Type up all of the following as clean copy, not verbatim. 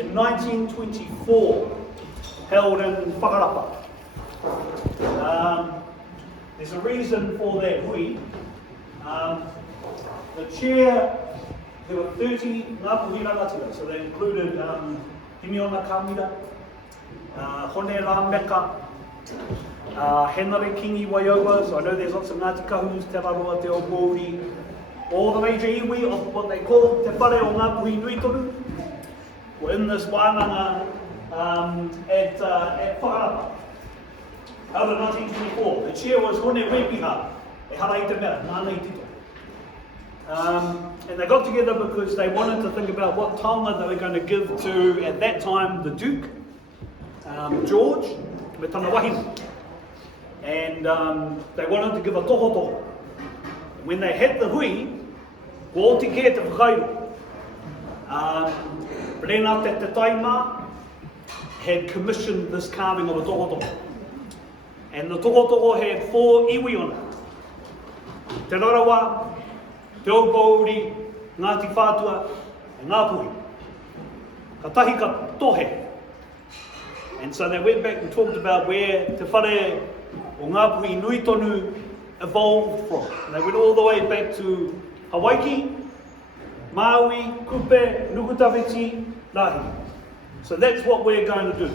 in 1924, held in Whakarapa. There's a reason for that hui. The chair, there were 30 Ngāpuhi rangatira, so they included Himiona Kamira, Hone Rāmeka, Henare Kingi Waioa, so I know there's lots of Ngāti Kahus, Te Raroa, Te Opori, all the major iwi of what they call Te Whare o Ngāpuhi Nui Toru were in this wānanga at Whakarapa. Out of 1924, the chair was Hone Wepiha, e hara i te mera, nāna i tito. And they got together because they wanted to think about what taonga they were going to give to, at that time, the Duke, George, me tana wahine. And they wanted to give a toho toho. When they had the hui, ko oti ke te whakairo. Rena te taima had commissioned this carving of a toho toho. And the toho toho had 4 iwi on it. Te Rarawa, Te Opori, Ngāti Whātua, and Ngāpuhi. Ka tahi ka tohe. And so they went back and talked about where Te Whare o Ngāpuhi Nui Tonu evolved from. And they went all the way back to Hawaii, Maui, Kupe, Nukutawhiti, Rahi. So that's what we're going to do.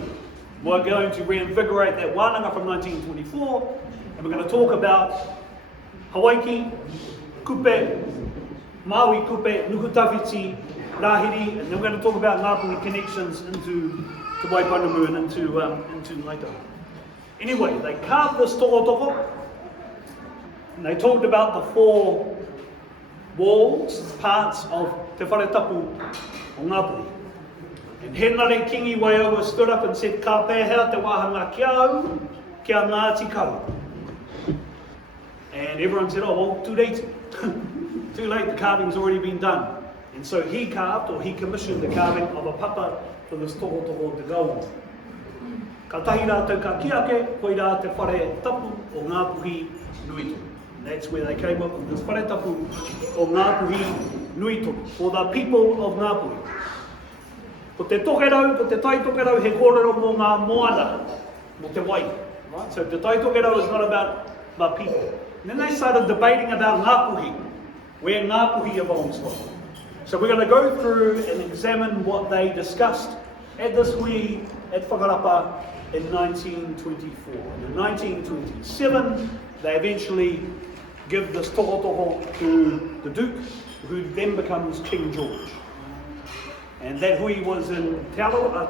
We're going to reinvigorate that wānanga from 1924, and we're going to talk about Hawaii, Kupe, Maui, Kupe, Nukutawhiti, Rahiri, and then we're going to talk about Ngāpuhi connections into Waipanumu and into Waitaha. Anyway, they carved this toko, and they talked about the 4 walls, parts of Te Whare Tapu o Ngāpuhi. And Henare Kingi Waioa stood up and said, ka pēhea te wāhanga kia au, kia Ngāti kau. And everyone said, oh, well, too late. Too late, the carving's already been done. And so he carved, or he commissioned the carving of a papa for this toho toho te gau. Ka tahi rātou ka kiake, koi rā te whare tapu o Ngāpuhi Nui Toru. That's where they came up with this whare tapu o Ngāpuhi Nui Toru, for the people of Ngāpuhi. Ko te tokerau, ko te tai tokerau, he kōrero mō ngā moana, mō te wai. Right? So the tai tokerau is not about the people. And then they started debating about Ngāpuhi, where Ngāpuhi evolves from. So we're going to go through and examine what they discussed at this hui at Whakarapa in 1924. In 1927, they eventually give this toho toho to the Duke, who then becomes King George. And that hui was in Te Arawa,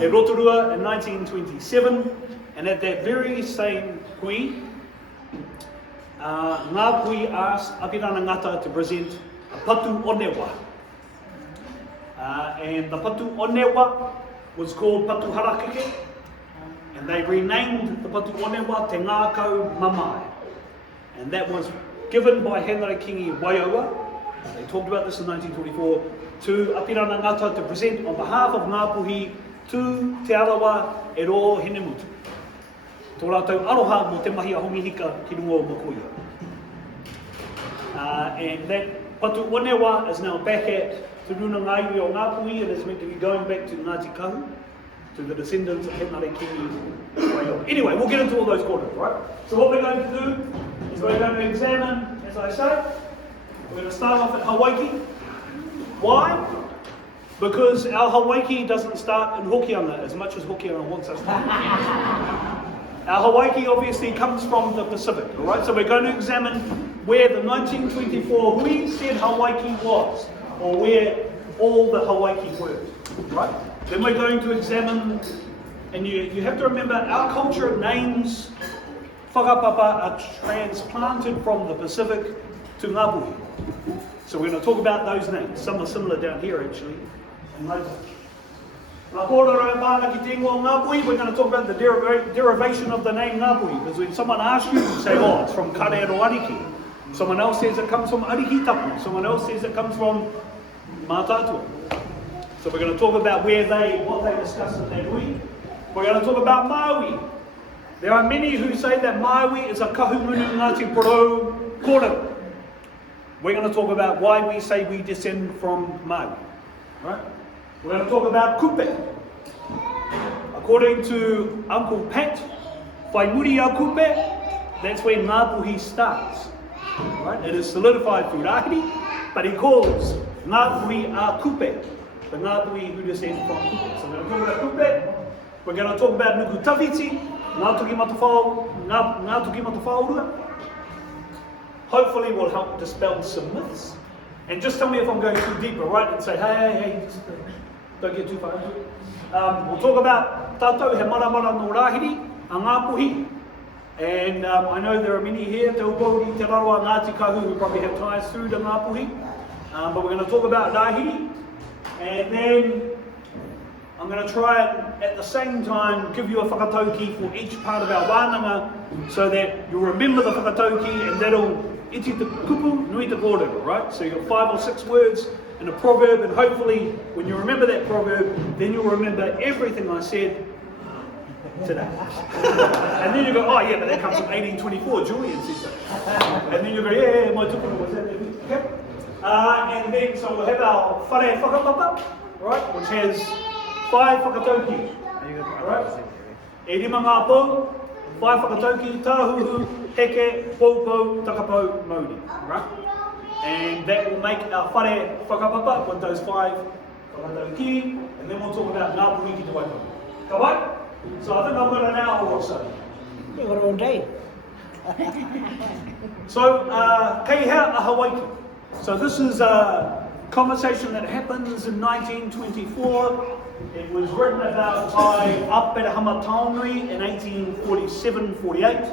e Rotorua in 1927. And at that very same hui, Ngāpuhi asked Apirana Ngata to present a patu onewa. And the patu onewa was called patu harakeke, and they renamed the patu onewa te Ngākau Mamae. And that was given by Henare Kingi Waioa. They talked about this in 1924, to Apirana Ngata to present on behalf of Ngāpuhi to Te Arawa e rō Henemutu. Tō rātou aroha mō te mahi a hongihika ki rungo o Mokoia. And that patu onewa is now back at Te Runa Ngaiwi o Ngāpuhi, and is meant to be going back to Ngāti Kahu, to the descendants of Henare Kingi Waioa. Anyway, we'll get into all those corners, right? So what we're going to do is we're going to examine, as I say, we're going to start off at Hawaii. Why? Because our Hawaii doesn't start in Hokianga as much as Hokianga wants us to. Our Hawaii obviously comes from the Pacific, all right? So we're going to examine where the 1924 hui said Hawaii was, or where all the Hawaii were, right? Then we're going to examine, and you have to remember, our culture names whakapapa are transplanted from the Pacific to Ngāpuhi. So we're going to talk about those names. Some are similar down here actually. We're going to talk about the derivation of the name Ngāpuhi, because when someone asks you, you say, oh, it's from kōrero ariki. Someone else says it comes from ariki tapu. Someone else says it comes from mātātua. So we're going to talk about what they discussed in that hui. We're going to talk about Maui. There are many who say that Maui is a kahumunu Ngāti Porou kōrero. we're going to talk about why we say we descend from Maui. Right? We're going to talk about kupe. According to Uncle Pat, whai muri a kupe, that's where Ngāpuhi starts. Right? It is solidified through Rahiri, but he calls Ngāpuhi a kupe, the Ngāpuhi who descend from kupe. So we're going to talk about kupe, we're going to talk about nuku tawhiti, ngā tuki matawhaurua. Hopefully we'll help dispel some myths. And just tell me if I'm going too deep, right? And say, hey, just, don't get too far into it. We'll talk about tātou he maramara no Rahiri, a Ngāpuhi. And I know there are many here, te upori, te raroa, Ngāti Kahu, who probably have ties through to Ngāpuhi. But we're going to talk about Rahiri. And then I'm going to try and at the same time give you a whakatauki for each part of our wānanga so that you'll remember the whakatauki and that'll iti te kupu, nui te kōrero, right? So you've got 5 or 6 words in a proverb, and hopefully when you remember that proverb, then you'll remember everything I said today. And then you go, oh yeah, but that comes from 1824, Julian said so. And then you go, yeah, my tupuna was that. Yep. And then, so we'll have our whare whakapapa, right, which has 5 whakatauki. Right? E rima ngā pō, 5 whakatauki, tāhuhu, heke, pōpō, takapō, mauri. Right? And that will make our whare whakapapa with those 5 whakatauki, and then we'll talk about Ngāpuhi ki te Waitaha. Ka wai? So I think I've got an hour or so. You've got all day. So, kei hea a Hawaii. So this is a conversation that happens in 1924. It was written about by Apere Hamataonui in 1847-48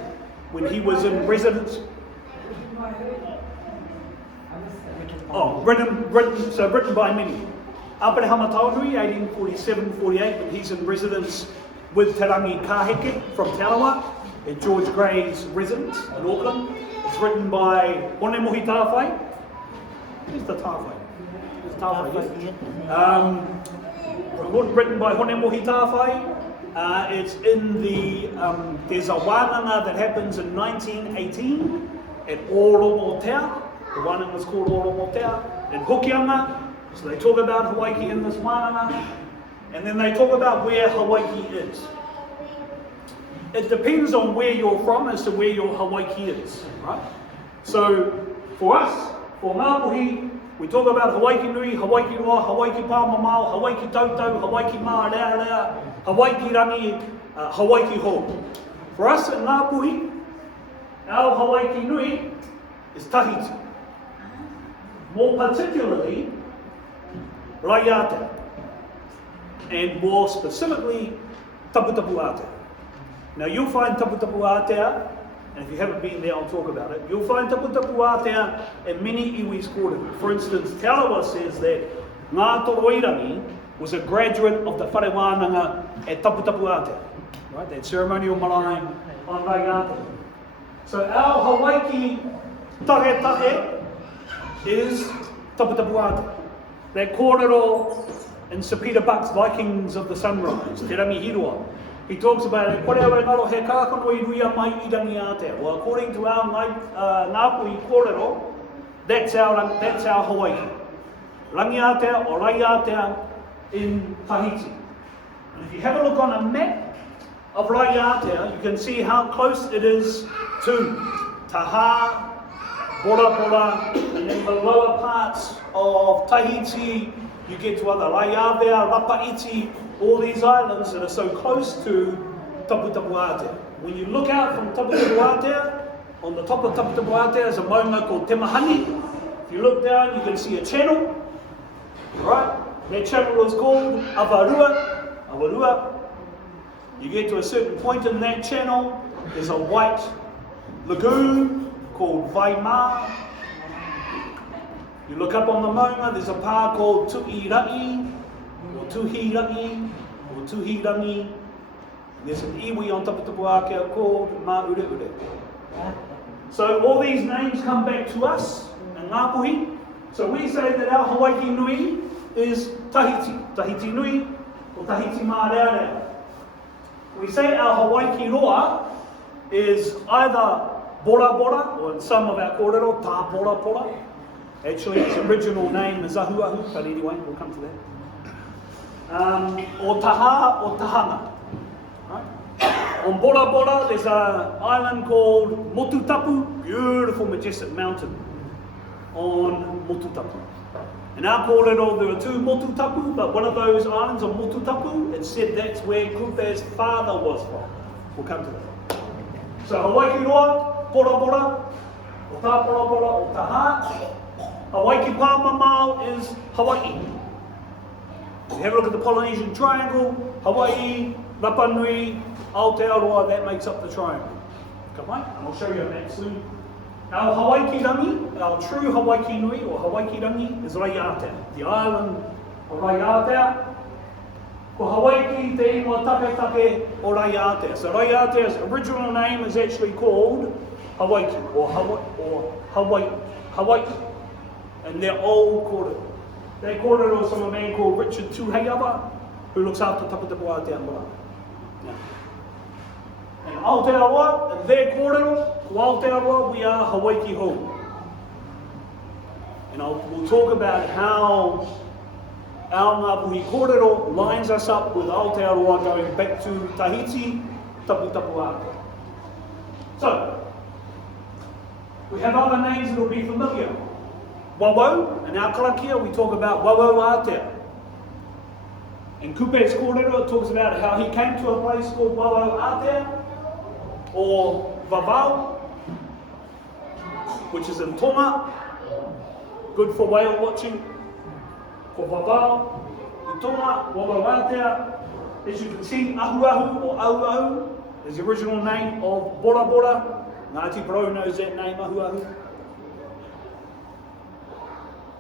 when he was in residence. Written by many. Apere Hamataonui, 1847-48, when he's in residence with Te Rangi Kāheke from Tarawa at George Gray's residence in Auckland. It's written by Hone Mohi Tāwhai. Where's the Tāwhai? There's Tāwhai, written by Hone Mohi Tāwhai. It's in the, there's a wānanga that happens in 1918 at Oromotea. The wānanga was called Oromotea in Hokianga. So they talk about Hawaii in this wānanga. And then they talk about where Hawaii is. It depends on where you're from as to where your Hawaii is, right? So for us, for Ngāpuhi, we talk about Hawaii nui, Hawaii roa, Hawaii pāmamao, Hawaii tautau, Hawaii mā rea rea, Hawaii rangi, Hawaii ho. For us at Ngāpuhi, our Hawaii nui is Tahiti. More particularly, Raiata. And more specifically, Taputapu Atea. Now you'll find Taputapu Atea, and if you haven't been there, I'll talk about it. You'll find Taputapu Atea in many iwis kōrero. For instance, Te Arawa says that Ngā Toroirangi was a graduate of the whare wānanga at Taputapu Atea. Right, that ceremonial marae on Raiata. So our Hawaii tahe is Taputapu Atea. That kōrero in Sir Peter Buck's Vikings of the Sunrise, Te Rangi Hiroa. He talks about it, kore awe ngaro he kākano I ruia mai I rangi Atea. Well, according to our Ngāpuhi kōrero, that's our Hawaii. Rangi Atea or Rai Atea in Tahiti. And if you have a look on a map of Rai Atea, you can see how close it is to Taha, Bora Bora, and then the lower parts of Tahiti. You get to other Raiawea, Rapaiti, all these islands that are so close to Taputapu Atea. When you look out from Taputapu Atea, on the top of Taputapu Atea is a maunga called Te Mahani. If you look down, you can see a channel, right? That channel is called Awarua. You get to a certain point in that channel, there's a white lagoon called Vaima. You look up on the maunga, there's a pā called Tuirai, or Tuhirangi. There's an iwi on Taputapu Atea called Mā Ure Ure. So all these names come back to us in Ngāpuhi. So we say that our Hawaii nui is Tahiti. Tahiti nui or Tahiti mā rea rea. We say our Hawaii roa is either Bora Bora, or in some of our kōrero, Tā Bora Bora, Actually, its original name is Ahuahu, but anyway, we'll come to that. O Taha, o Tahanga. Right? On Bora Bora, there's an island called Motutapu, beautiful, majestic mountain on Motutapu. In our kōrero, there are two Motutapu, but one of those islands on Motutapu, it's said that's where Kupe's father was from. We'll come to that. So Hawaii roa, Bora Bora, o tā Bora Bora, o Taha. Hawaii Pāmamau is Hawaii. If you have a look at the Polynesian Triangle, Hawaii, Rapa Nui, Aotearoa, that makes up the triangle. Okay, and I'll show you a map soon. Our Hawaii rangi, our true Hawaii Nui or Hawaii rangi is Raiatea, the island of Raiatea. Ko Hawaii te ingoa take o Raiatea. So Raiatea's original name is actually called Hawaii or Hawaii. And they're all kōrero. They kōrero from a man called Richard Tuheiawa, who looks after Taputapu Aotearoa. And Aotearoa, their kōrero, ko Aotearoa, we are Hawaii home. And we'll talk about how our Ngāpuhi kōrero lines us up with Aotearoa going back to Tahiti, Taputapu Aotearoa. So, we have other names that will be familiar. Wawau, in our karakia, we talk about Wawau Aotea. In Kupe's kōrero, it talks about how he came to a place called Wawau Aotea, or Vavau, which is in Tonga, good for whale watching. Ko Vavau, in Tonga, Wawau Aotea. As you can see, Ahuahu or Auahu is the original name of Bora Bora. Ngāti Bro knows that name, Ahuahu.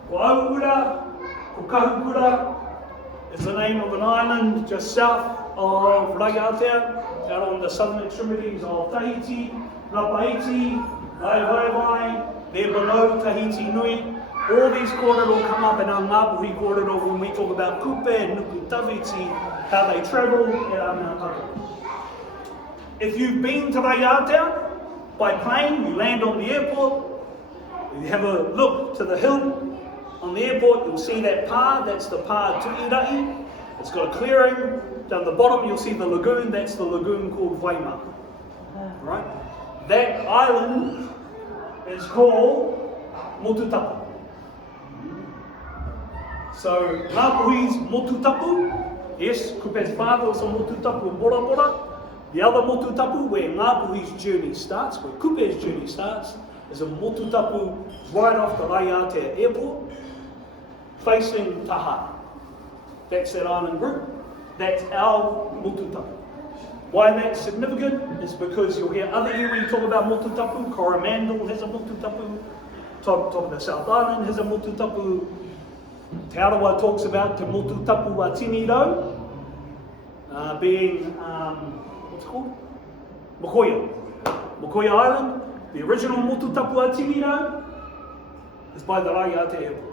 Ko Auura, ko Kahukura is the name of an island just south of Raiatea, out on the southern extremities of Tahiti, Rapaiti, Raiwaiwai, they're below Tahiti Nui. All these kōrero come up in our Ngāpuhi kōrero when we talk about Kupe and Nukutawiti, how they travel at our Mount Taka. If you've been to Raiatea by plane, you land on the airport, you have a look to the hill on the airport, you'll see that pā, that's the pā Tuirai. It's got a clearing. Down the bottom you'll see the lagoon, that's the lagoon called Waima. Right? That island is called Motutapu. So Ngāpuhi's Motutapu, yes, Kupe's father was on Motutapu in Bora Bora. The other Motutapu, where Ngāpuhi's journey starts, where Kupe's journey starts, is a Motutapu right off the Raiatea airport, facing Taha. That's that island group. That's our Motutapu. Why that's significant is because you'll hear other iwi talk about Motutapu. Coromandel has a Motutapu. Top of the South Island has a Motutapu. Te Arawa talks about Te Motutapu wa Tiniro, being, what's it called? Mokoia Island. The original Motutapu wa Tiniro is by the Raiatea airport.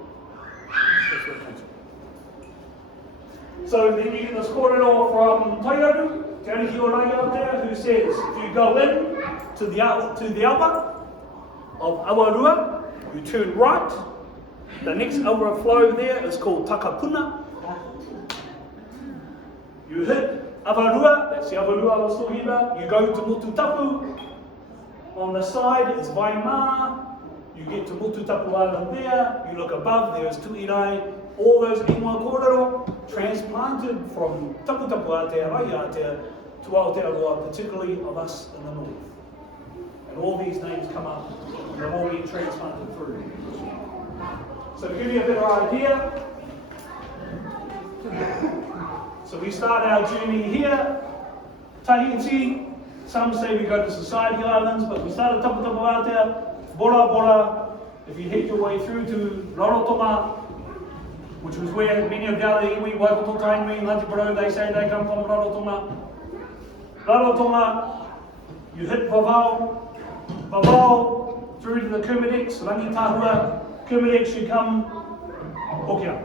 That's where it comes from. So then you get this kōrero from Taiaru, Te Ariki o Raiatea, who says if you go in to the awa of Awarua, you turn right. The next overflow there is called Takapuna. You hit Awarua, that's the Awarua I was talking about. You go to Motutapu. On the side is Waima. You get to Motutapu Island there. You look above, there is Tuirai. All those ingoa kōrero transplanted from Taputapu Aotea, Raiatea to Aotearoa, particularly of us in the north. And all these names come up, and they've all been transplanted through. So to give you a better idea, so we start our journey here, Tahiti. Some say we go to Society Islands, but we start at Taputapu Aotea, Bora Bora. If you head your way through to Rarotonga, which was where many of the other iwi, Waikato Tainui, Ngāti Porou, they say they come from Rarotonga. Rarotonga, you hit Vavau through to the Kermadec, Rangitahua, Kermadec, you come Hokia.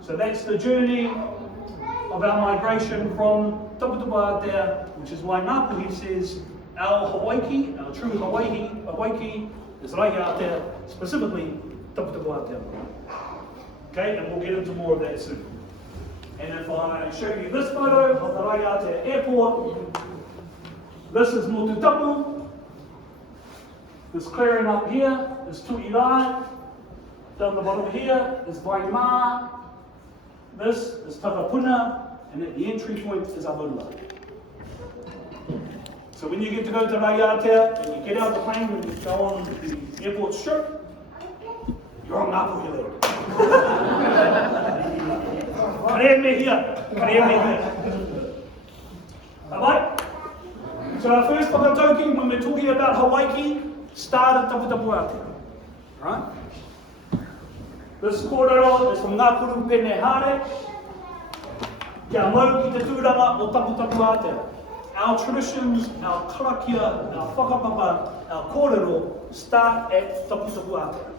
So that's the journey of our migration from Taputapu Aotea, which is why Ngāpuhi says our Hawaii, our true Hawaii is Raiatea, specifically Taputapu Aotearoa. Okay, and we'll get into more of that soon. And if I show you this photo of the Waitaha airport, this is Motutapu. This clearing up here is Tuirai. Down the bottom here is Waima. This is Takapuna, and at the entry point is Avarua. So when you get to go to Waitaha and you get out of the plane and you go on the airport strip, you're on Ngāpuhi land. Kare me here, kare me here. Alright? So our first whakatauki, when we're talking about Hawaii, started Taputapu Aotearoa. Right? This kōrero is from Ngāpuhi Pene Hare. Kia mau ki te tūranga o Taputapu Aotearoa. Our traditions, our karakia, our whakapapa, our kōrero start at Taputapu Aotearoa.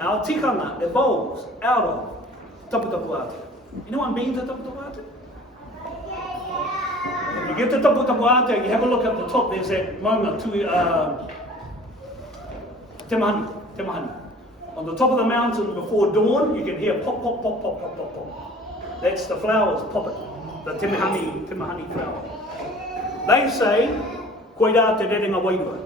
Our tikanga evolves out of Taputapu Aotearoa. Anyone been to Taputapu Aotearoa? If you get to Taputapu Aotearoa, you have a look at the top, there's that maunga, Te Mahani. On the top of the mountain before dawn, you can hear pop, pop, pop, pop, pop, pop, pop. That's the flowers popping, the Te Mahani flower. They say, koira te rerenga wairua.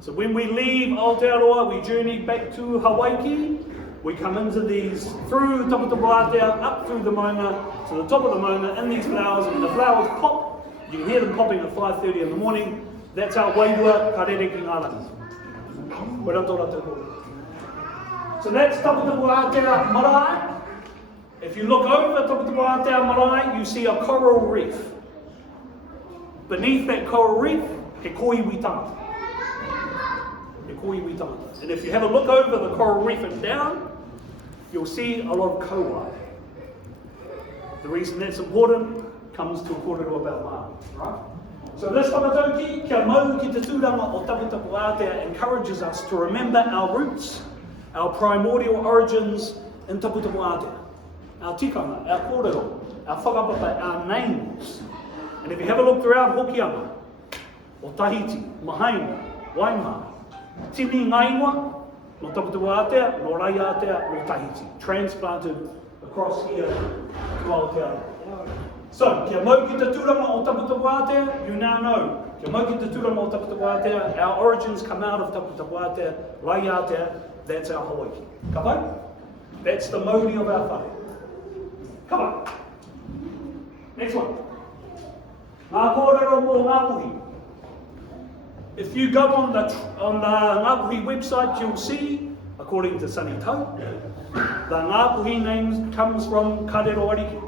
So when we leave Aotearoa, we journey back to Hawaii. We come into these, through Taputapu Aotearoa, up through the maunga, to the top of the maunga, in these flowers, and the flowers pop. You can hear them popping at 5:30 in the morning. That's our wairua, ka rere ki ngā rangi. So that's Taputapu Aotearoa marae. If you look over Taputapu Aotearoa marae, you see a coral reef. Beneath that coral reef, he kōiwi tangata. And if you have a look over the coral reef and down, you'll see a lot of kauai. The reason that's important comes to a kōrero about Māori, right? So this whakatauki, kia mau ki te tūranga o Taputapu Aotearoa, encourages us to remember our roots, our primordial origins in Taputapu Aotearoa. Our tikanga, our kōrero, our whakapapa, our names. And if you have a look throughout Hokianga, o Tahiti, Mahaina, Waima, Tini Ngainwa, no Taputapu Aotearoa, no Rai Aotearoa, no Tahiti, transplanted across here to Aotearoa. So, kia mau ki te tūranga o Taputapu Aotearoa, you now know. Kia mau ki te tūranga o Taputapu Aotearoa, our origins come out of Taputapu Aotearoa, Rai Aotearoa, that's our Hawaii. Ka pai? That's the mauri of our whare. Ka pai? Next one. Ngā kōrero mō Ngāpuhi. If you go on the Ngāpuhi website, you'll see, according to Sunny Tau, the Ngāpuhi name comes from kōrero ariki.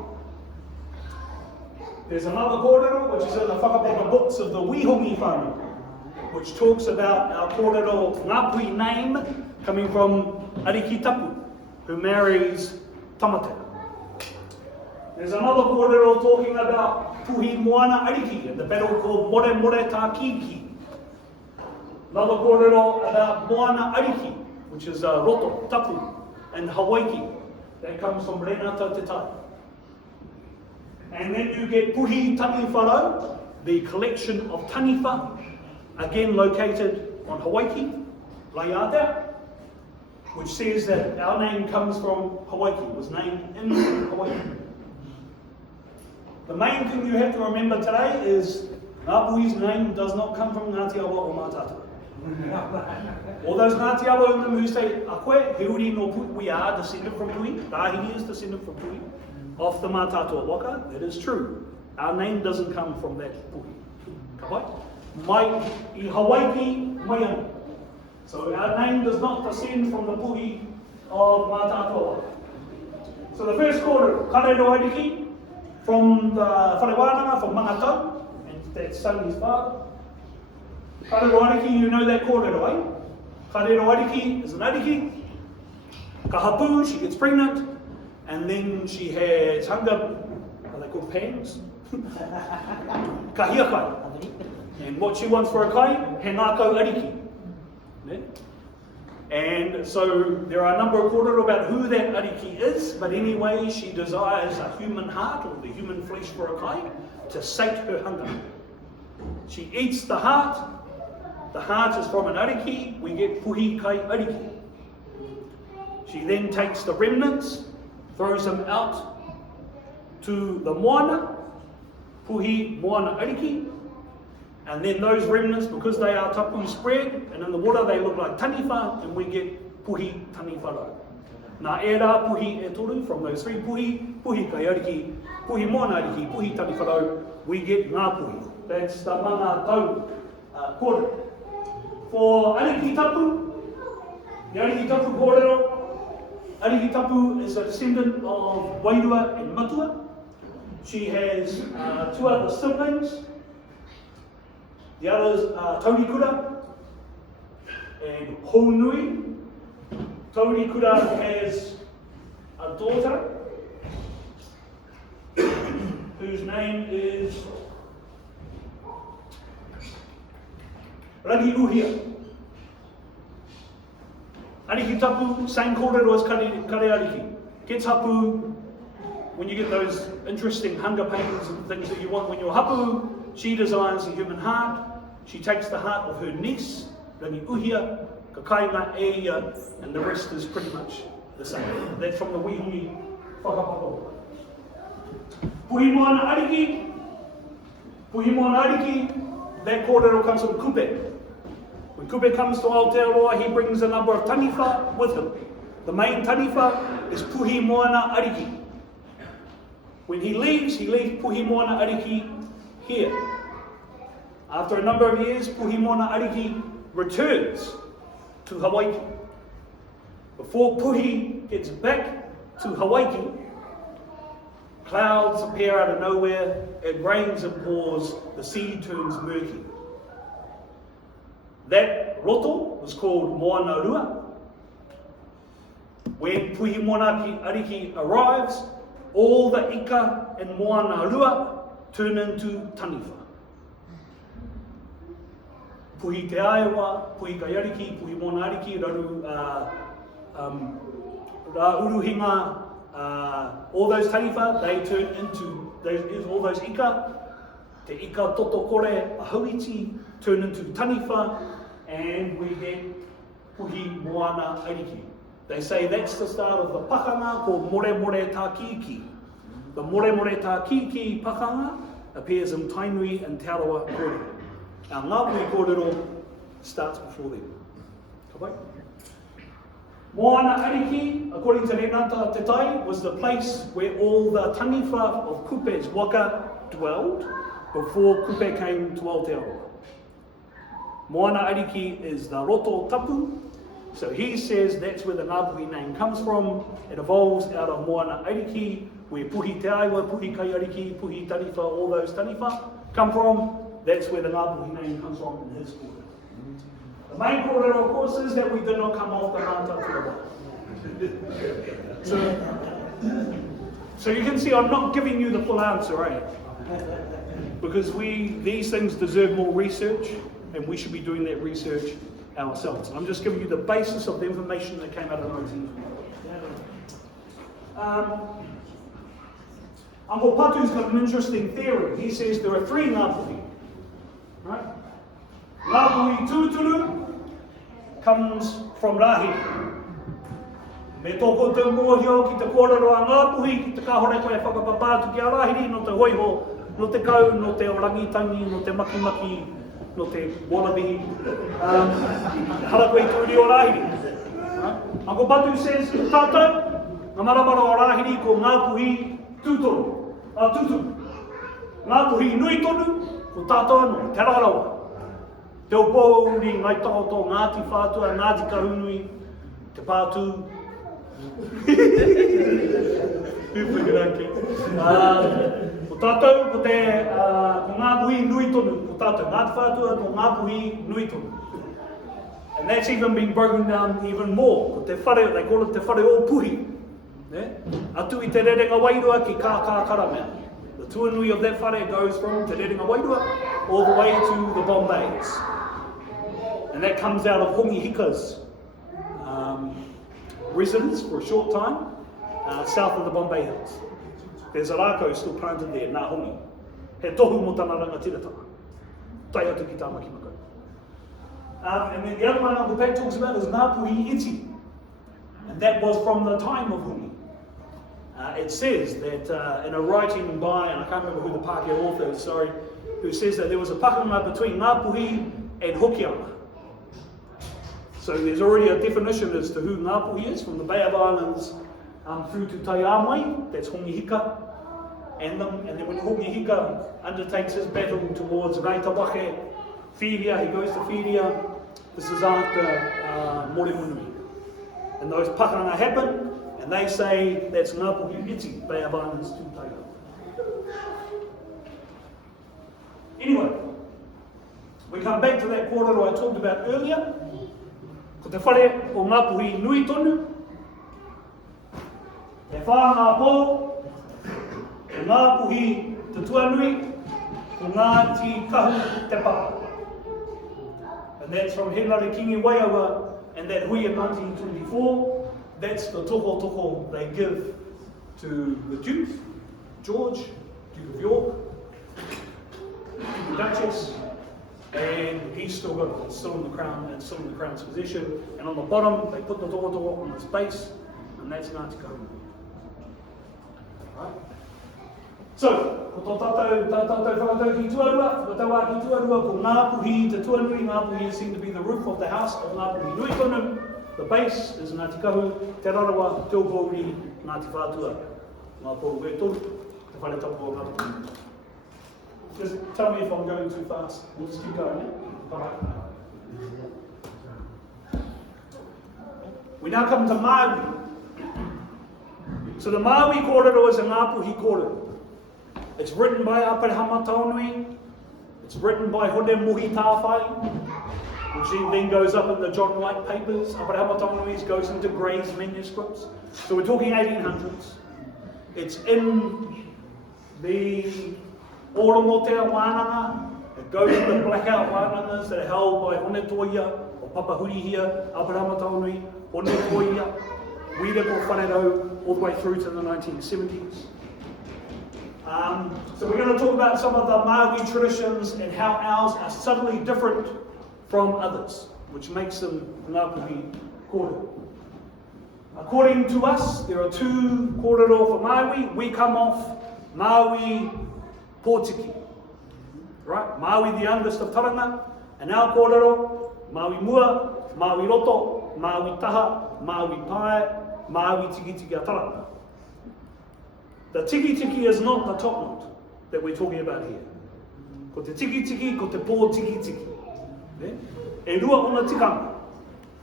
There's another kōrero, which is in the whakapapa books of the Wihongi whānau, which talks about our kōrero Ngāpuhi name coming from Ariki Tapu, who marries Tamatera. There's another kōrero talking about Puhi Moana Ariki in the battle called More More Tā Kiki. Another kōrero about Moana Ariki, which is Roto, Tapu, and Hawaii. That comes from Renata Te Tai. And then you get Puhi Taniwharo, the collection of taniwha, again located on Hawaii, Rai Aotearoa, which says that our name comes from Hawaii, was named in Hawaii. The main thing you have to remember today is Ngāpuhi's name does not come from Ngāti Awa o Mātātua. All those Ngāti Awa in them who say, a koe, he uri no Puhi, we are descended from Puhi, Rahini is descended from Puhi, of the Mātātua waka, it is true. Our name doesn't come from that Puhi. Ka pai? Mai I Hawaii, mai anu. So our name does not descend from the Puhi of Mātātua waka. So the first kōrero, kōrero ariki, from the wānanga, from Mangatau, and that's Sunny's father. Kōrero ariki, you know that kōrero, eh? Kōrero ariki is an ariki. Ka hapu, she gets pregnant, and then she has hunger, are they called pans? Ka hia kai. And what she wants for a kai, he ngākau ariki. Yeah? And so there are a number of kōrero about who that ariki is, but anyway, she desires a human heart, or the human flesh for a kai, to sate her hunger. She eats the heart is from an ariki, we get puhi kai ariki. She then takes the remnants, throws them out to the moana, puhi moana ariki, and then those remnants, because they are tapu, spread, and in the water they look like taniwha, and we get puhi taniwharau. Nā e rā puhi e toru, from those three puhi, puhi kai ariki, puhi moana ariki, puhi taniwharau, we get Ngāpuhi. That's the mana tau kōrero. For ariki tapu, the ariki tapu kōrero, ariki tapu is a descendant of Wairua and Matua. She has two other siblings. The others are Taurikura and Honui. Taurikura has a daughter whose name is Rangi Uhia. Ariki tapu, same kōrero as kare ariki. Gets hapu, when you get those interesting hunger pains and things that you want when you're hapu, she designs the human heart. She takes the heart of her niece, Rangi Uhia, ka kainga e ia, and the rest is pretty much the same. That's from the Wihungi whakapako. Puhi moana ariki, that kōrero comes from Kupe. When Kupe comes to Aotearoa, he brings a number of taniwha with him. The main taniwha is puhi moana ariki. When he leaves puhi moana ariki here. After a number of years, puhi moana ariki returns to Hawaii. Before puhi gets back to Hawaii, clouds appear out of nowhere, it rains and pours, the sea turns murky. That roto was called Moana Rua. When puhi moana ariki arrives, all the ika and Moana Rua turn into taniwha. Puhi te aiwa, puhi kai ariki, puhi moana ariki, ra uruhinga, all those taniwha, they turn into, all those ika, te ika toto kore, a hauiti, turn into taniwha, and we get puhi moana ariki. They say that's the start of the pakanga called more tā kiki. The more tā kiki pakanga appears in Tainui and Te Arawa kōrero. Our Ngāpuhi kōrero starts before them. Kapai? Moana ariki, according to Renata Te Tai, was the place where all the taniwha of Kupe's waka dwelled before Kupe came to Aotearoa. Moana ariki is the roto tapu, so he says that's where the Ngāpuhi name comes from. It evolves out of Moana ariki, where puhi te aiwa, puhi kai ariki, puhi taniwha, all those taniwha come from. That's where the Ngāpuhi name comes from in his kōrero. The main kōrero, of course, is that we did not come off the Ngāta Tuawa. So you can see I'm not giving you the full answer, eh? Because these things deserve more research, and we should be doing that research ourselves. I'm just giving you the basis of the information that came out of the motif. Uncle Patu's got an interesting theory. He says there are three Ngāpuhi. Right? Ngāpuhi Tūturu comes from Rahiri. Me tōko te mōhio ki te kōrero a Ngāpuhi, ki te kahore koe whakapapātu ki a Rahiri, no te hoiho, no te kau, no te orangitangi, no te makimaki, no te wallaby. Hara koe tūri o Rahiri. Uncle Patu says, tātou, ngā maramara o Rahiri ko Ngāpuhi Tūturu. Ngāpuhi nui tonu, ko tātou anō, te rarawa. Te opōuri, ngai tahoto, Ngāti whātua, Ngāti karunui, te pātū. Ko tātou, ko Ngāpuhi nui tonu, ko tātou, Ngāti whātua, ko Ngāpuhi nui tonu. And that's even been broken down even more. Ko te whare, they call it te whare o puhi. Atu I te rerenga wairua ki kā karamea. The tuanui of that whare goes from te rerenga wairua all the way to the Bombays. And that comes out of Hongi Hika's residence for a short time south of the Bombay Hills. There's a rākau still planted there, Ngā Hongi. He tohu mo tāna rangatiratanga. Tai atu ki tā makimako. And then the other one Uncle Pat talks about is Ngāpuhi Iti. And that was from the time of Hungi. It says that in a writing by, and I can't remember who the Pākehā author is, sorry, who says that there was a pakanga between Ngāpuhi and Hokianga. So there's already a definition as to who Ngāpuhi is, from the Bay of Islands through to Taiamai, that's Hongihika. And then when Hongihika undertakes his battle towards Waitaha, Whiria, he goes to Whiria. This is after Moremunui. And those pakanga happen, and they say that's Ngāpuhi Iti, Bay of Islands to Taiamai. Anyway, we come back to that kōrero I talked about earlier. Ko te whare o Ngāpuhi nui tonu, e whānga pō, e Ngāpuhi te tuanui, ko Ngāti kahu te pā. And that's from Henare Kingi Waiawa, and that hui in 1924, that's the toho they give to the Duke, George, Duke of York, the Duchess, and he's still got it, still in the crown, and still in the crown's possession. And on the bottom, they put the toho on its base, and that's Ngāti Kahu. Right? So, ko tō tātou whakatau ki tuarua, whakatawa ki tuarua, ko Ngāpuhi te tuanui. Ngāpuhi is seen to be the roof of the house of Ngāpuhi nui tonu. The base is Ngāti Kahu, te rarawa, te opori, Ngāti Whātua. Ngā pōu e tonu, te whare tapu o Ngāpuhi. Just tell me if I'm going too fast. We'll just keep going, yeah? Alright. We now come to Māui. So the Māui kōrero is a Ngāpuhi kōrero. It's written by Aparehama Taonui. It's written by Hone Mohi Tāwhai, which then goes up in the John White papers. Aparehama Taonui goes into Gray's manuscripts. So we're talking 1800s. It's in the Oromotea wānanga. It goes to the blackout wānangas that are held by Hone Toia, or Papahurihia, Aparehama Taonui, Hone Toia, Wireko Whanero, all the way through to the 1970s. So we're going to talk about some of the Māui traditions and how ours are subtly different from others, which makes them Ngāpuhi kōrero. According to us, there are two kōrero for Māui. We come off Māui Pōtiki, right? Māui the youngest of Taranga, and our kōrero, Māui Mua, Māui Roto, Māui Taha, Māui Pae, Māui Tiki Tiki a Taranga. The tiki tiki is not the top knot that we're talking about here. Ko te tiki tiki, ko te pō tiki tiki. E rua ona tikanga.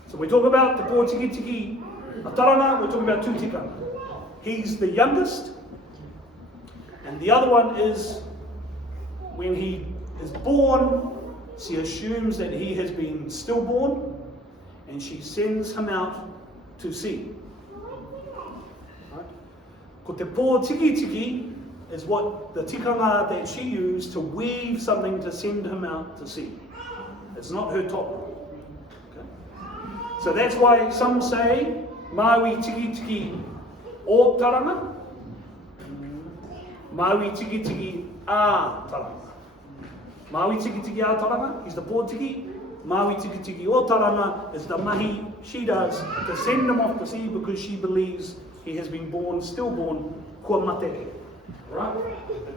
So we talk about the pō tiki tiki a taranga, we're talking about two tikanga. He's the youngest, and the other one is when he is born, she assumes that he has been stillborn, and she sends him out to sea. Ko te pō tiki tiki is what the tikanga that she used to weave something to send him out to sea. It's not her top. Okay? So that's why some say Māui tiki tiki o taranga, Māui tiki tiki a taranga. Māui tiki tiki a taranga, he's the pō tiki. Māui tiki tiki o taranga is the mahi she does to send him off to sea because she believes he has been born, stillborn, kua mate. Right?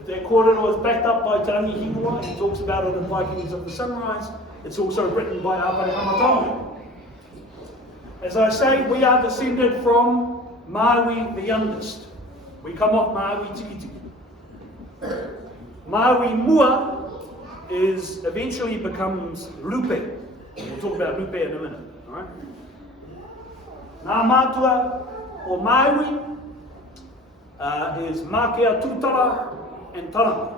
That kōrero is backed up by Te Rangi Hingua. He talks about it in Vikings of the Sunrise. It's also written by Aparehama Taonui. As I say, we are descended from Māui the youngest. We come off Māui Tiki Tiki. Māui Mua is eventually becomes Lupe. We'll talk about Lupe in a minute. All right? Ngā mātua o Māui is Mākea Tūtara and Taranga.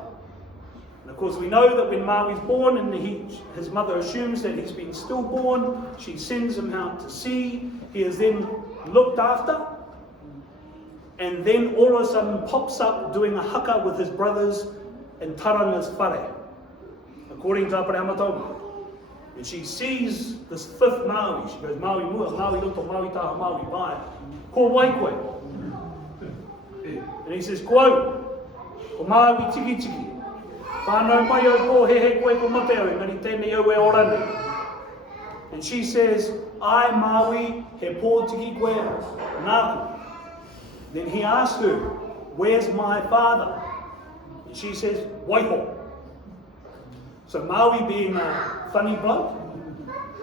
And of course we know that when Māui's born and his mother assumes that he's been stillborn, she sends him out to sea. He is then looked after, and then all of a sudden pops up doing a haka with his brothers in Taranga's whare, according to Aparehama Taonui. And she sees this fifth Māui. She goes, Māui Mua, Māui Roto, Māui Taha, Māui Pae. Ko waikoe. And he says, quote, ko Māui tiki tiki. Whānau mai au ko he koe ko mate au, ngari tēnei au e orane. And she says, "Ai Maui, he pō tiki koe, Ngāpuhi." Then he asks her, "Where's my father?" And she says, "Waiho." So Maui, being a funny bloke,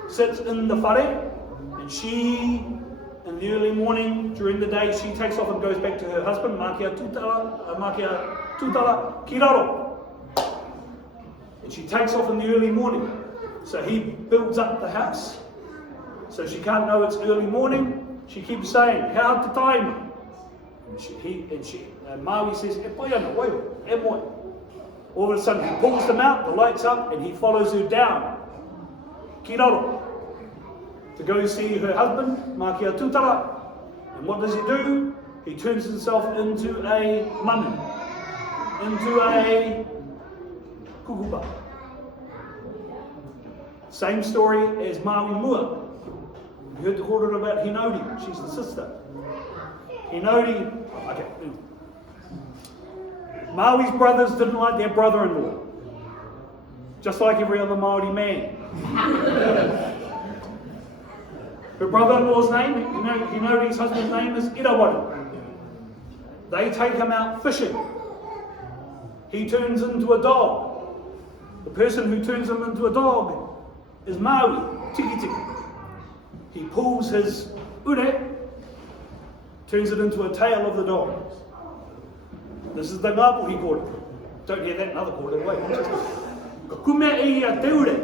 sits in the whare, and she, in the early morning, during the day, she takes off and goes back to her husband, Mākia Tūtara, ki raro. And she takes off in the early morning. So he builds up the house, so she can't know it's early morning. She keeps saying, "How te time?" And Maui says, "E pai ana, wai, e moi." All of a sudden he pulls them out, the lights up, and he follows her down, ki raro, to go see her husband, Mākia Tūtara. And what does he do? He turns himself into a manu, into a kukupa. Same story as Maui Mua. You heard the kōrero about Hinodi, she's the sister. Hinodi, okay. Maui's brothers didn't like their brother-in-law, just like every other Māori man. Her brother-in-law's name, Hinodi's husband's name is Irawaru. They take him out fishing. He turns into a dog. The person who turns him into a dog is Maui, tiki tiki. He pulls his ure, turns it into a tail of the dog. This is the Ngāpuhi kōrero. Don't hear that in other kōrero, wait. Ka kumea e ia te ure,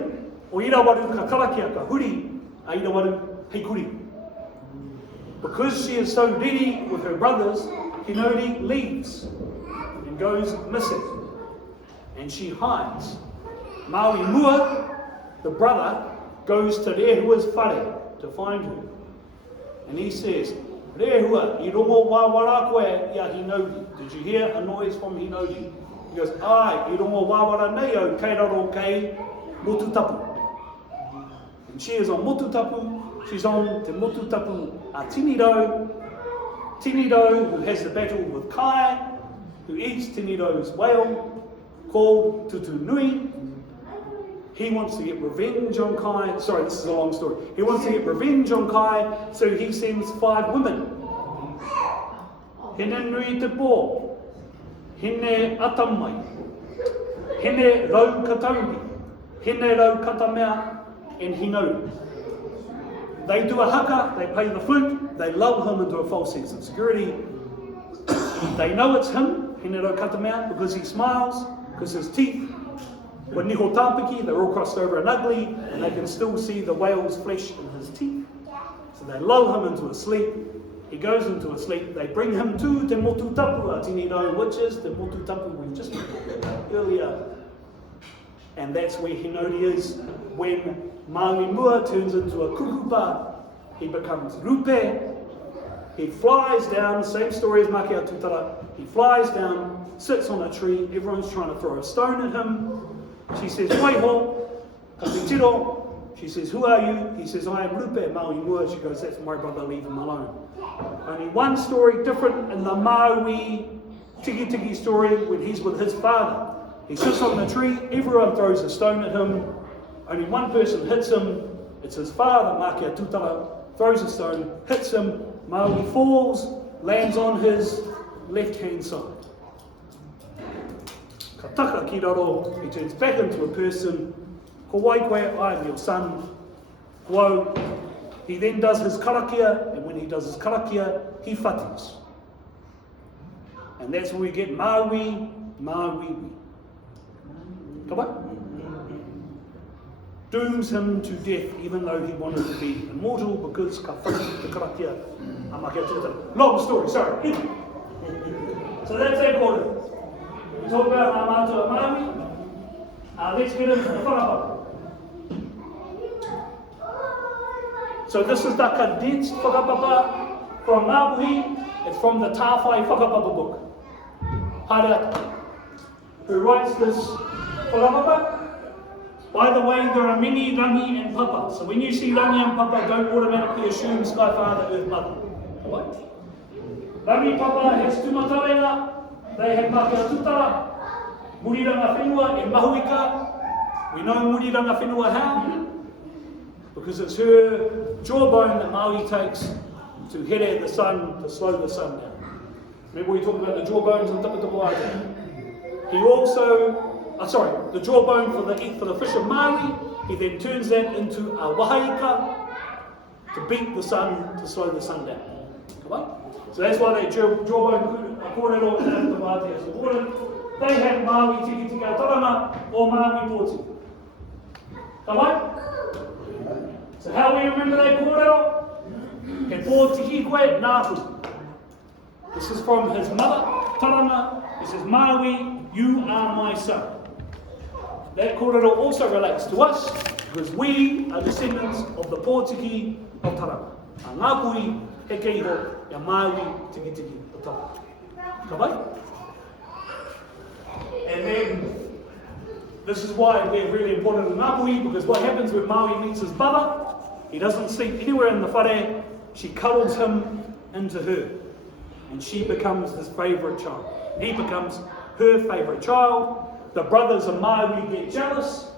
o Irawaru ka karakia, ka huri, a Irawaru hei kuri. Because she is so ready with her brothers, Hinodi leaves and goes missing. And she hides. Maui Mua, the brother, goes to Rehua's whare to find her. And he says, "Rehua, I rongo wā wara koe ia Hinodi." Did you hear a noise from Hinodi? He goes, "Ai, I rongo wā wara nei au kei raro kei motu tapu." And she is on motu tapu. She's on te motu tapu a Tiniro. Tiniro, who has the battle with Kai, who eats Tiniro's whale, called Tutu Nui. He wants to get revenge on Kai. Sorry, this is a long story. He wants to get revenge on Kai, so he sends 5 women. Hene nui te pō, hene atamai, hene rau katauri, hene rau katamea, and Hinodi. They do a haka, they play the flute, they lull him into a false sense of security. They know it's him, hene rau katamea, because he smiles, because his teeth were niho tāpiki, they're all crossed over and ugly, and they can still see the whale's flesh in his teeth. So they lull him into a sleep. He goes into a sleep. They bring him to te motu tapu a Tiniro, which is the motu tapu we just talked about earlier. And that's where Hinodi is. When Maui Mua turns into a kukupa, he becomes rupe. He flies down, same story as Mākia Tūtara. He flies down, sits on a tree, everyone's trying to throw a stone at him. She says, "Waiho, ka te tiro." She says, "Who are you?" He says, "I am Rupe, Maui Mua." She goes, "That's my brother, leave him alone." Only one story different in the Maui tiki tiki story when he's with his father. He sits on the tree, everyone throws a stone at him. Only one person hits him. It's his father, Mākia Tūtara, throws a stone, hits him. Maui falls, lands on his left-hand side. Ka taka ki raro, he turns back into a person. Ko wai koe, I am your son. Whoa. He then does his karakia, and when he does his karakia, he whatis. And that's where we get Maui, Maui. Come on. Dooms him to death, even though he wanted to be immortal, because ka whati te karakia a Mākia Tūtara. Long story, sorry. So that's our kōrero. We talk about our mātua Maui. Let's get into the whakapapa. So this is the condensed whakapapa from Ngāpuhi. It's from the Tāwhai whakapapa book. Haere, who writes this whakapapa. By the way, there are many rangi and papa. So when you see rangi and papa, don't automatically assume Sky Father, Earth Mother. Right? Rangi papa has tūmatarenga. They have Mākia Tūtara, muriranga whenua e mahuika. We know muriranga whenua how? because it's her jawbone that Maui takes to here the sun, to slow the sun down. Remember we talked about the jawbones and He also, the jawbone for the fish of Maui, he then turns that into a wahaika to beat the sun, to slow the sun down. Okay? So that's why that jawbone kōrero and the Wātea is important. They have Maui tiki tiki ataranga or Maui pōti. Okay? So how we remember that kōrero? He pōtiki koe Ngāpuhi. This is from his mother, Taranga. He says, Maui, you are my son. That kōrero also relates to us because we are descendants of the pōtiki of Taranga. A Ngāpuhi, he keiho, ya Maui tiki tiki o Taranga. Kabai? And then, this is why we're really important in Ngāpuhi, because what happens when Maui meets his brother, he doesn't sleep anywhere in the whare, she cuddles him into her. And she becomes his favourite child. He becomes her favourite child. The brothers of Maui get jealous.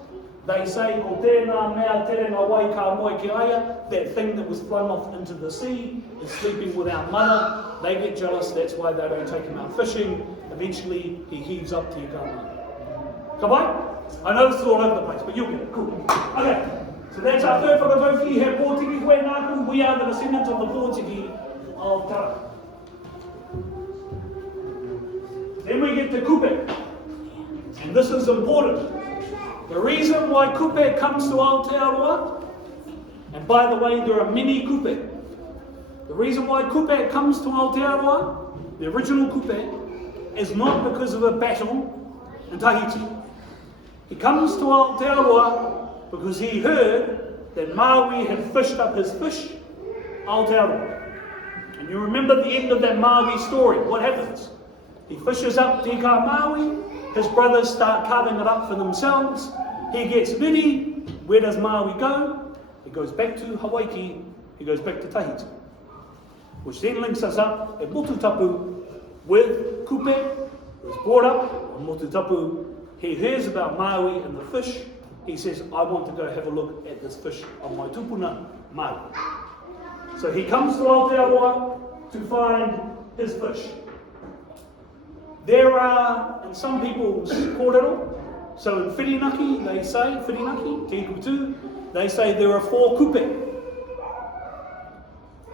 They say, "O tēnā mea tere ngā wai ka moe ki aia," that thing that was flung off into the sea is sleeping with our mother. They get jealous, that's why they don't take him out fishing. Eventually, he heaves up to you. Kabai? I know this is all over the place, but you'll get it. Cool. Okay, so that's our third whakatauki. He had pōtiki koe nāku. We are the descendants of the pōtiki of Taranga. Then we get to kupe. And this is important. The reason why kupe comes to Aotearoa, and by the way, there are many kupe. The reason why kupe comes to Aotearoa, the original kupe, is not because of a battle in Tahiti. He comes to Aotearoa because he heard that Maui had fished up his fish, Aotearoa. And you remember the end of that Maui story. What happens? He fishes up Te Kā Maui, his brothers start carving it up for themselves, he gets ready. Where does Maui go? He goes back to Hawaii, he goes back to Tahiti. Which then links us up at Motutapu with Kupe, who was brought up on Motutapu. He hears about Maui and the fish, he says, I want to go have a look at this fish on my tupuna, Maui. So he comes to Aotearoa to find his fish. There are, in some people's kōrero, so in Whirinaki, they say, Whirinaki, Te Kutu, they say there are 4 kupe.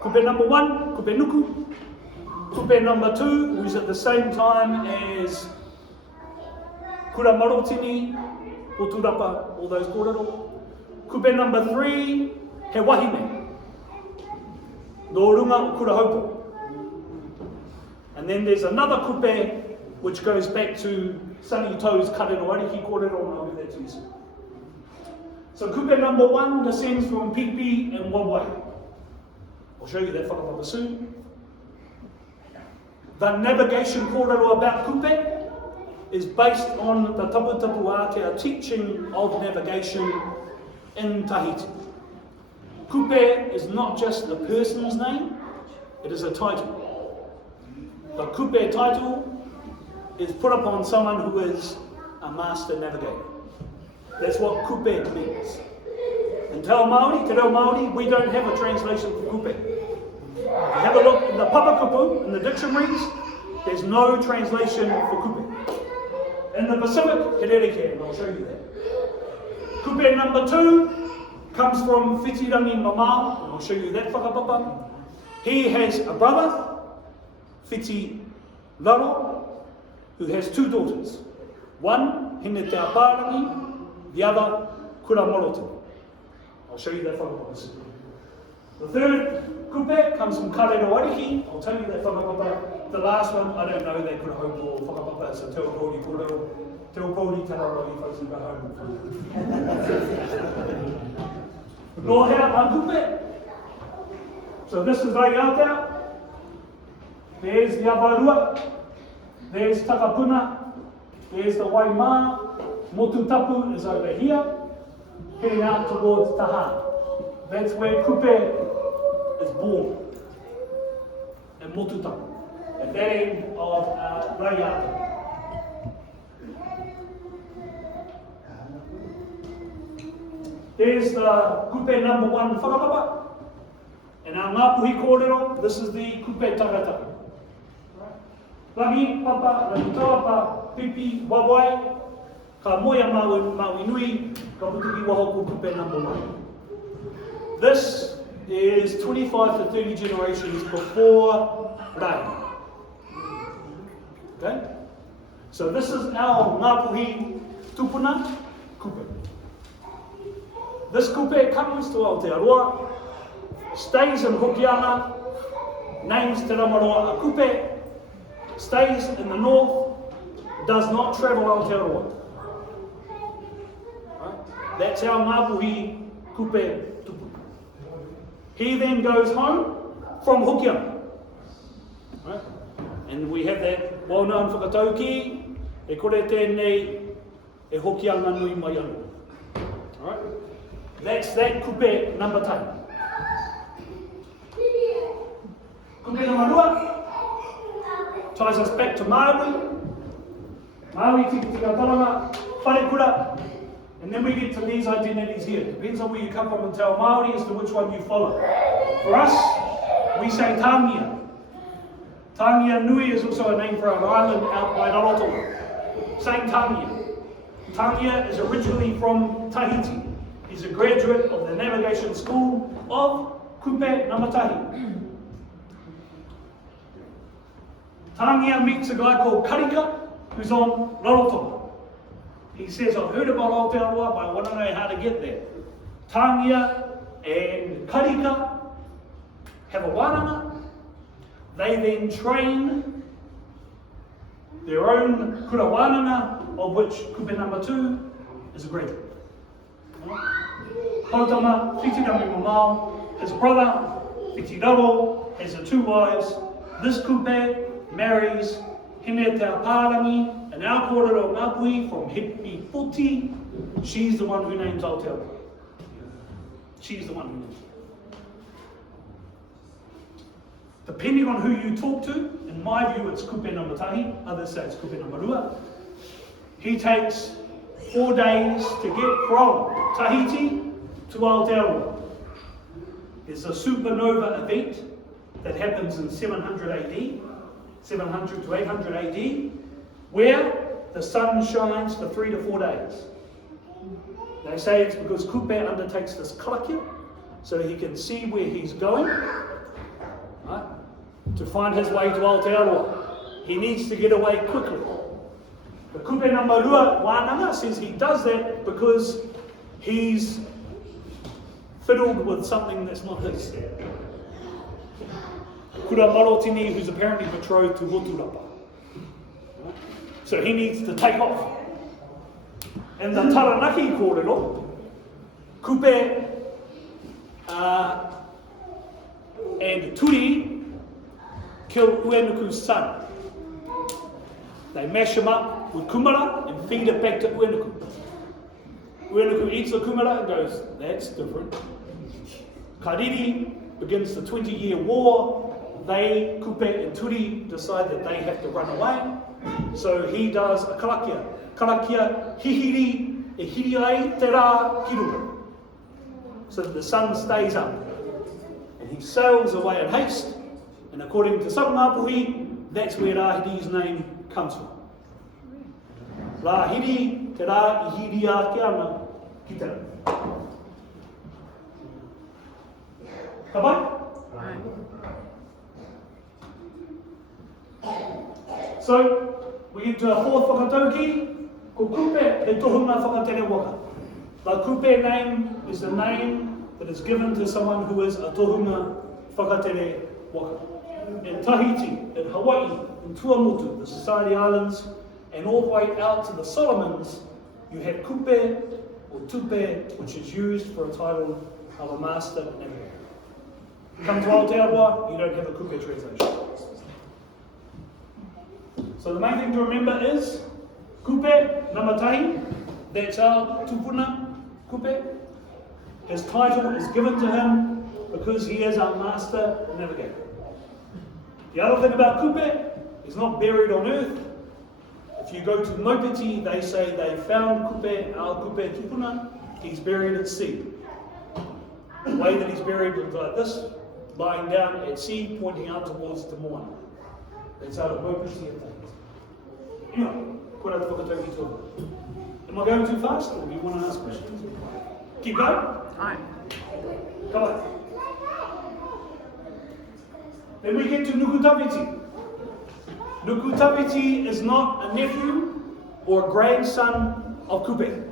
Kupe number 1, kupe nuku. Kupe number 2, who is at the same time as kura marotini, poturapa, all those kōrero. Kupe number 3, he wahine. No runga o kura haupo. And then there's another kupe which goes back to Sunny Toes kōrero ariki kōrero, and I'll do that to you soon. So kupe number 1 descends from Pipi and Wawai. I'll show you that whakapapa soon. The navigation kōrero about kupe is based on the Taputapu Ātea teaching of navigation in Tahiti. Kupe is not just a person's name, it is a title. The kupe title is put upon someone who is a master navigator. That's what kupe means. In Te Reo Māori, we don't have a translation for kupe. If you have a look in the papakupu, in the dictionaries, there's no translation for kupe. In the Pacific, he rereke, and I'll show you that. Kupe number 2 comes from Whitirangi Mamao, and I'll show you that whakapapa. He has a brother, Whiti Laro, who has 2 daughters. One, Hine Te Aparangi, the other, Kura Morotini. I'll show you that whakapapa. The third kupe comes from kōrero ariki. I'll tell you that whakapapa. The last one, I don't know that kura haupo whakapapa, so te Pōuri kōrero, te Pōuri tararori folks who go home. Nō hea one kupe. So this is Waitaha. There's the Avarua, there's Takapuna, there's the Waimā, Motutapu is over here, heading out towards Taha. That's where kupe is born, in Motutapu, at that end of Waitaha. There's the kupe number 1 whakapapa. And our Ngāpuhi kōrero, this is the kupe tangata. Rangi, papa, rangi tawapa, pipi, wawai, ka moia maui nui, ka putuki wahoku kupe number 1. This is 25 to 30 generations before Rai. Okay? So this is our Ngāpuhi tupuna kupe. This kupe comes to Aotearoa, stays in Hokianga, names Te Ramaroa a kupe, stays in the north, does not travel Aotearoa. Right? That's our Ngāpuhi kupe tupu. He then goes home from Hokianga. Right? And we have that well-known whakatauki, e kore tēnei, e Hokianga nui mai anu. Right? That's that kupe number 10. Kupe number 2 ties us back to Māori. Māori, tiki tika taranga, whare kura, and then we get to these identities here. Depends on where you come from and tell Māori as to which one you follow. For us, we say Tāngia. Tāngia Nui is also a name for an island out by Rarotonga. Saying Tāngia. Tāngia is originally from Tahiti. He's a graduate of the navigation school of Kupe Namatahi. Tāngia meets a guy called Karika, who's on Rarotonga. He says, I've heard about Aotearoa, but I want to know how to get there. Tāngia and Karika have a wānanga. They then train their own kura wānanga, of which Kupe number 2 is a graduate. Hautama, Whitirami Mamau, his brother, Whitiraro, has the 2 wives. This kupe marries Hine Te Aparangi, an our kōrero Ngāpuhi from Hipi Puti. She's the one who names Aotearoa. She's the one who names it. Depending on who you talk to, in my view it's kupe number tahi, others say it's kupe number rua. He takes 4 days to get from Tahiti to Aotearoa. There's a supernova event that happens in 700 AD, 700 to 800 AD, where the sun shines for 3 to 4 days. They say it's because Kupe undertakes this karakia, so he can see where he's going, right, to find his way to Aotearoa. He needs to get away quickly. The Kupe number rua wānanga says he does that because he's fiddled with something that's not his. Kura Marotini, who's apparently betrothed to Roturapa. So he needs to take off. And the Taranaki kōrero, Kupe and Turi kill Uenuku's son. They mash him up with kumara and feed it back to Uenuku. Uenuku eats the kumara and goes, that's different. Kariri begins the 20-year war. They, Kupe and Turi, decide that they have to run away. So he does a karakia. Karakia hihiri e hiriai te rā hiruru. So that the sun stays up. And he sails away in haste. And according to some Ngāpuhi, that's where Rahiri's name comes from. Rahiri te rā I hiri a ke ana ki te rā. Ka pai? So, we get to a 4th whakatauki, ko Kupe e tohunga whakatere waka. The Kupe name is the name that is given to someone who is a tohunga whakatere waka. In Tahiti, in Hawaii, in Tuamotu, the Society Islands, and all the way out to the Solomons, you have Kupe or Tupe, which is used for a title of a master navigator. You come to Aotearoa, you don't have a Kupe translation. So the main thing to remember is Kupe Namatahi, that's our tupuna Kupe. His title is given to him because he is our master navigator. The other thing about Kupe, he's not buried on earth. If you go to Mopiti, they say they found Kupe, our Kupe tupuna, he's buried at sea. The way that he's buried was like this, lying down at sea, pointing out towards Te Moana. That's how the purpose here things. Anyway, put out the whakatauki tō. Am I going too fast, or do you want to ask questions? Keep going? Aye. Come on. Then we get to Nukutawiti. Nukutawiti is not a nephew or a grandson of Kupe.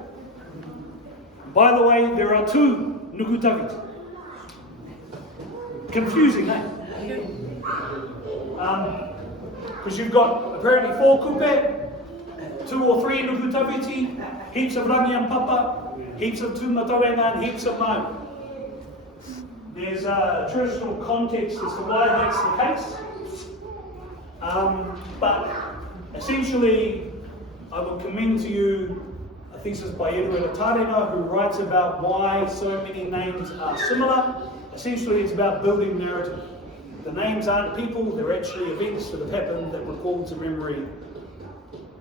By the way, there are two Nukutawiti. Confusing, eh? Because you've got apparently 4 Kupe, 2 or 3 Nukutawiti, heaps of rangi and papa, heaps of tūmatawenga and heaps of mau. There's a traditional context as to why that's the case. But essentially, I would commend to you a thesis by Edward Tarena, who writes about why so many names are similar. Essentially, it's about building narrative. The names aren't people, they're actually events that have happened that recall to memory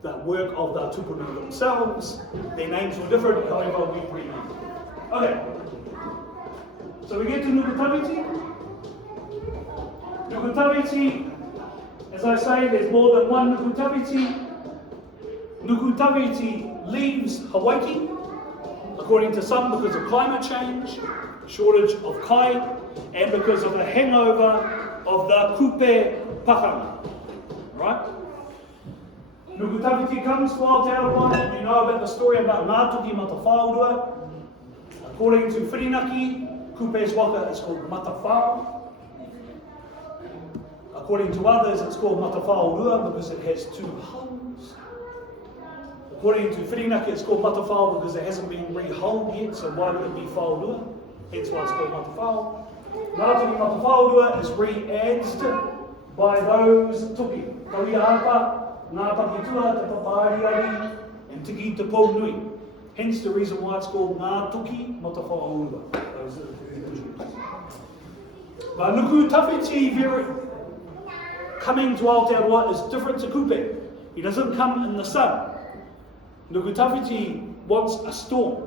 the work of the tupuna themselves. Their names were different, however, we renamed them. Okay. So we get to Nukutawiti. Nukutawiti, as I say, there's more than one Nukutawiti. Nukutawiti leaves Hawaii, according to some because of climate change, shortage of kai, and because of a hangover of the kupe pakanga. Right? Nukutawiti comes to Aotearoa, and you know about the story about Ngāpuhi Matawhāurua. According to Whirinaki, Kupe's waka is called Matawhā. According to others, it's called Matawhāurua because it has 2 hulls. According to Whirinaki, it's called Matawhā because it hasn't been re-hulled yet, so why would it be Whaurua? Hence why it's called Matawhā. Ngāpuhi Matawhāurua is re-adzed by those tuki. Kawiahapa, Ngāpuhi Tua, Te Papāriari, and Tiki Te Pōnui. Hence the reason why it's called Ngāpuhi Matawhāurua. Those are the 2 individuals. But Nukutawiti coming to Aotearoa is different to Kupe. He doesn't come in the sun. Nukutawiti wants a storm.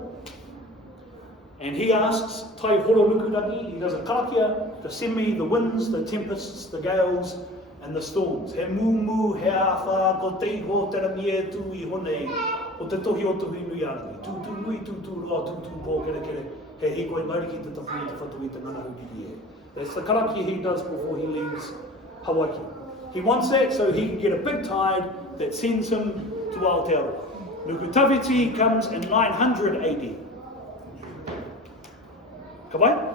And he asks Tai Horo Nukurangi, he does a karakia to send me the winds, the tempests, the gales, and the storms. He mumu, he awha, ko te iho, te rangi e tū I honei, o te tohi o tuhi nui anui. Tū nui, tū roa, tū pō kere kere. He hikoi mauri ki te tawhi te whatu I te ngana hukiri e. That's the karakia he does before he leaves Hawaii. He wants that so he can get a big tide that sends him to Aotearoa. Nukutawiti comes in 900 AD. Kabai?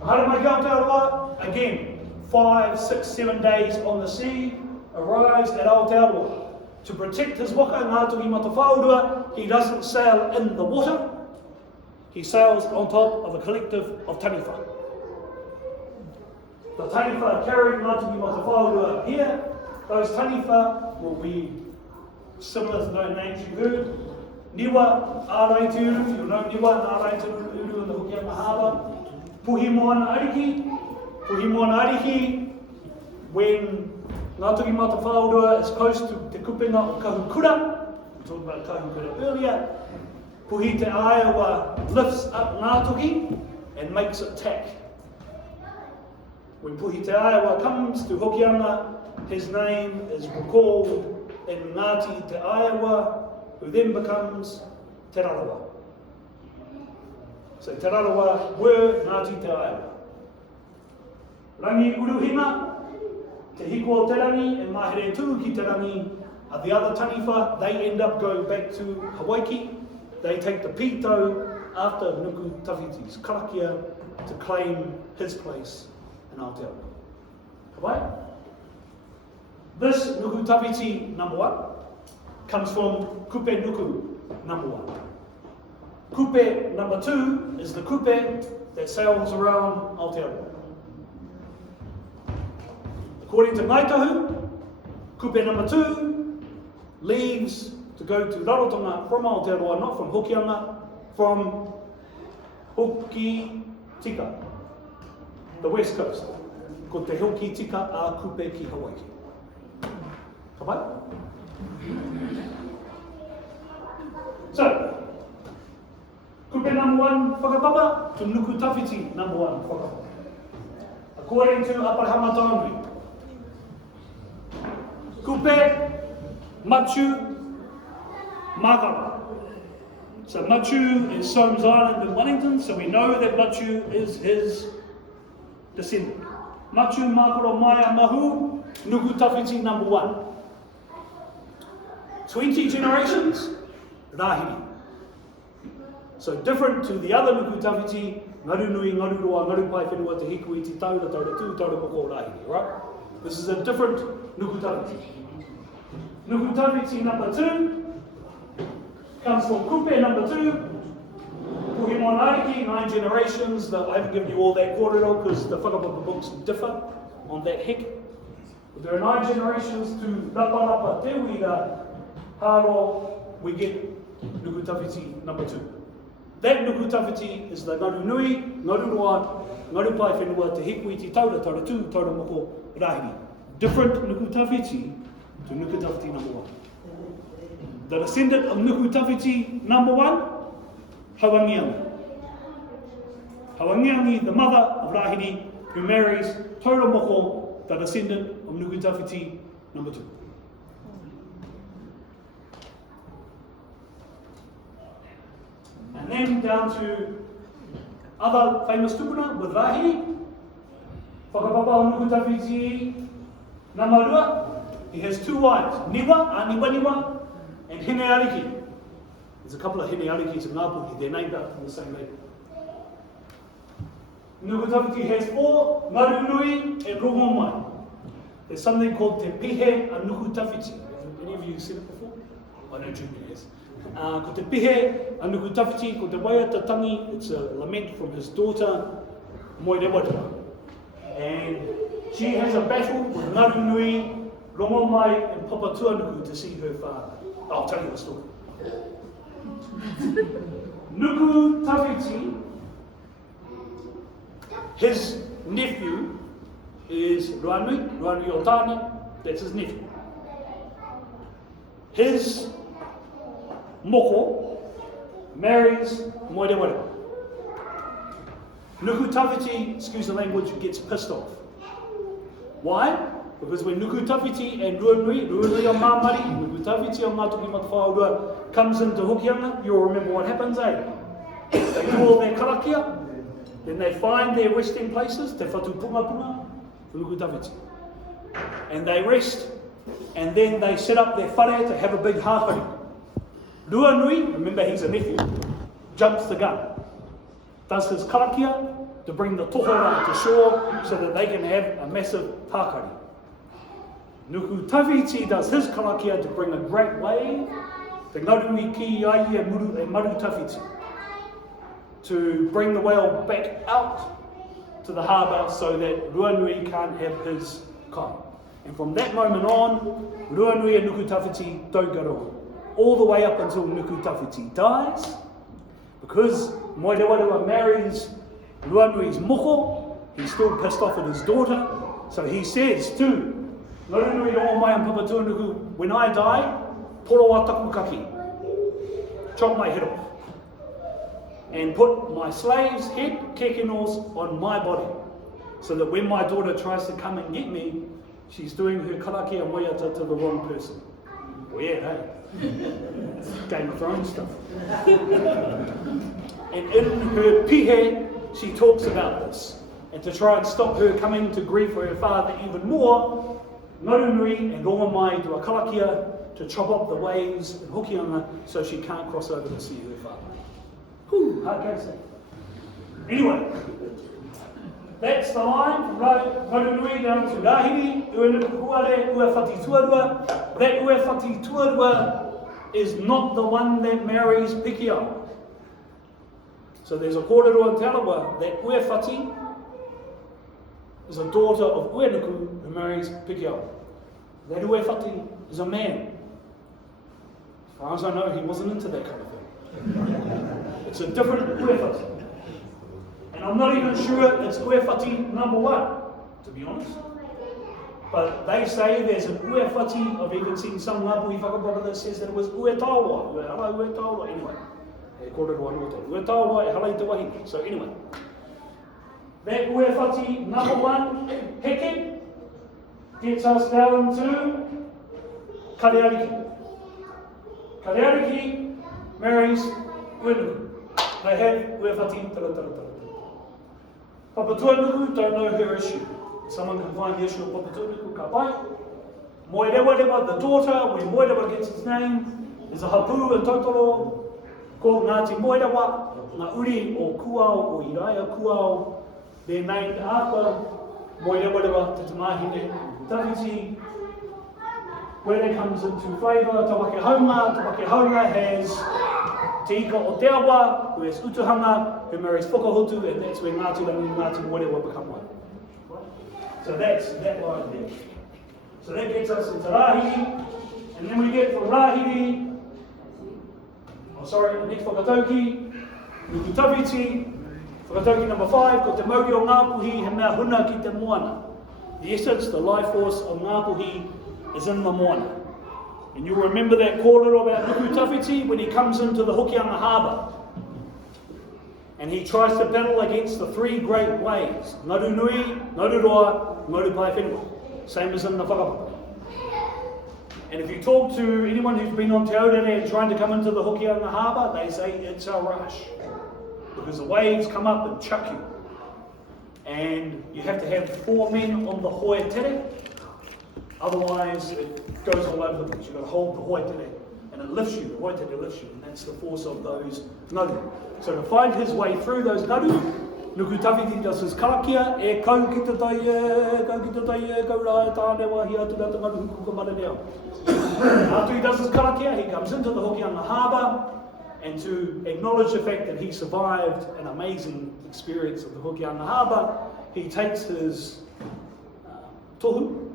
Haramai Aotearoa, again, 5, 6, 7 days on the sea, arrives at Aotearoa. To protect his waka, Ngāpuhi Matawhāurua, he doesn't sail in the water, he sails on top of a collective of taniwha. The taniwha carrying Ngāpuhi Matawhāurua here, those taniwha will be similar to those names you heard. Niwa, Ārai Te Uru, you'll know Niwa and Ārai Te Uru in the Hokianga Harbour. Puhi Moana Ariki, when Ngāpuhi Matawhāurua is close to Te Kupenga o Kahukura, we talked about Kahukura earlier, Puhi Te Aiawa lifts up Ngāpuhi and makes it tack. When Puhi Te Aiawa comes to Hokianga, his name is recalled in Ngāti Te Aiawa, who then becomes Te Rarawa. So Te Rarawa were Ngāti Te Aiawa. Rangi Uruhina, Te Hiko Te Rangi, and Mahere Tū ki Te Rangi are the other taniwha. They end up going back to Hawaii. They take the pito after Nukutawiti's karakia to claim his place in Aotearoa. Hawaii? This Nukutawiti number 1 comes from Kupe Nuku number 1. Kupe number 2 is the kupe that sails around Aotearoa. According to Ngaitahu, kupe number 2 leaves to go to Rarotonga from Aotearoa, not from Hokianga, from Hoki Tika, the west coast. Ko te Hoki Tika a kupe ki Hawaii. Kapai? So, kupe number one, whakapapa, to nuku tawhiti number one, whakapapa. According to Aparahama Taonui, kupe, machu, makara. So Machu is Soames Island in Wellington, so we know that Machu is his descendant. Machu makara maya mahu, nuku tawhiti number one. 20 generations, rahiri. So different to the other nuku tawhiti, ngaru nui, ngaru roa, ngaru pai whenua te hiku I te taura, taura tū, taura moko rahiri, right? This is a different nuku tawhiti. Nuku tawhiti number two comes from kupe number two. Puhi Monaiki, 9 generations. I haven't given you all that kōrero because the whakapapa books differ on that hek. But there are 9 generations to Rapa Rapa Te Wira Haro, we get nuku tawhiti number 2. That nuku tawhiti is the ngaru nui, ngaru roa, ngaru pai whenua, te hiku I te taura, taura tū, taura moko, rahiri. Different nuku tawhiti to nuku tawhiti number 1. The descendant of nuku tawhiti number 1, Hawangiangi. Hawangiangi, the mother of rahiri, who marries taura moko, the descendant of nuku tawhiti number 2. And then down to other famous tupuna with rahiri. Whakapapa o nuku tawhiti Namarua, he has 2 wives, Niwa, Niwa, and Hine Ariki. There's a couple of Hine Arikis in Ngāpuhi, they're named after the same lady. Nuku tawhiti has 4, Ngaru Nui and Rongo. There's something called Te Pihe a Nuku tawhiti. Have any of you seen it before? I know Julian has. Ko Te Pihe a Nuku tawhiti, ko Te Waitaha, it's a lament from his daughter, Waitaha. And she has a battle with Ngaru Nui, Rongo Mai and Papa Tuanuku to see her father. I'll tell you the story. Nuku tawhiti, his nephew is Ruanui Otani, that's his nephew. His moko marries Moerewa. Nuku tawhiti, excuse the language, gets pissed off. Why? Because when nuku tawhiti and Ruanui o Māmari, nuku tawhiti o Mātuki Matawhaurua comes into Hokianga, you'll remember what happens, eh? They do all their karakia, then they find their resting places, te whatu punga, nuku tawhiti. And they rest, and then they set up their whare to have a big hāpari. Ruanui, remember he's a nephew, jumps the gun, does his karakia to bring the tohora to shore so that they can have a massive tākari. Nuku tawhiti does his karakia to bring a great wave, te ngarui ki ai e maru tawhiti, to bring the whale back out to the harbour so that Ruanui can't have his kai. And from that moment on, Ruanui and nuku tawhiti don't get on. All the way up until nuku tawhiti dies, because Moerewa marries Ruanui's moko, he's still pissed off at his daughter, so he says to Ngaru Rongo Mai and Papa Tuanuku, when I die, poro wa taku kaki, chop my head off, and put my slave's head, kekenos, on my body, so that when my daughter tries to come and get me, she's doing her karakia and waiata to the wrong person. Weird, eh? Game of Thrones stuff. And in her pihe, she talks about this. And to try and stop her coming to grief for her father even more, Ngaru Nui and Rongo Mai do a karakia to chop up the waves in Hokianga so she can't cross over to see her father. Whew, hard to say. Anyway, that's the line from Ngaru Nui down to Rahiri, Uenukuare, Uewhati Tuarua. That Uewhati Tuarua is not the one that marries Pikiao. So there's a kōrero in Te Arawa that Uewhati is a daughter of Uenuku who marries Pikiao. That Uewhati is a man. As far as I know, he wasn't into that kind of thing. It's a different Uewhati. And I'm not even sure it's Uewhati number 1, to be honest. But they say there's an ue whati. I've even seen some Ngāpuhi whakapapa that says that it was ue taua. Ue taua. Anyway, e kōrero anō tō. Ue taua e halai te wahine. So anyway, that ue whati, number one, heke, gets us down to Kariariki. Kariariki marries Uenuku. They have ue whati, tara. Papatua Nuku don't know her issue. Someone can find the issue of Papatua Nuku, ka pai. Moerewa, the daughter, when Moerewa gets his name, is a hapu and totoro called Ngāti Moerewa, Ngā Uri o Kuao o Iraia Kuao. They're named after Moerewa, Te Tamahine, Tawhiti. When it comes into flavour, Tawake Haunga has Te Ika o Te Awa, who has Utuhanga, who marries Whakahutu, and that's where Ngāti Rangi and Ngāti Moerewa become one. So that's that line there. So that gets us into Rahiri, and then we get from Rahiri, the next Whakatauki, Nuku Tawhiti, Whakatauki number 5, ko Te Mauri o Ngāpuhi, he mea huna ki te moana. The essence, the life force of Ngāpuhi is in the moana. And you'll remember that kōrero about Nuku Tawhiti when he comes into the Hokianga Harbour. And he tries to battle against the 3 great waves. Ngaru Nui, Ngaru Roa, Ngaru Pai Whenua. Same as in the whakapapa. And if you talk to anyone who's been on Te Aurere and trying to come into the Hokianga Harbour, they say it's a rush. Because the waves come up and chuck you. And you have to have 4 men on the hoi tere. Otherwise, it goes all over the place. You've got to hold the hoi tere. And it lifts you, the hoi tere lifts you. And that's the force of those ngaru. So to find his way through those ngaru, Nuku Tawhiti does his karakia, e kau ki te taie, kau rai tāne wahi atu rata ngaru huku ka mara reo. After he does his karakia, he comes into the Hokianga Harbour, and to acknowledge the fact that he survived an amazing experience of the Hokianga Harbour, he takes his tohu,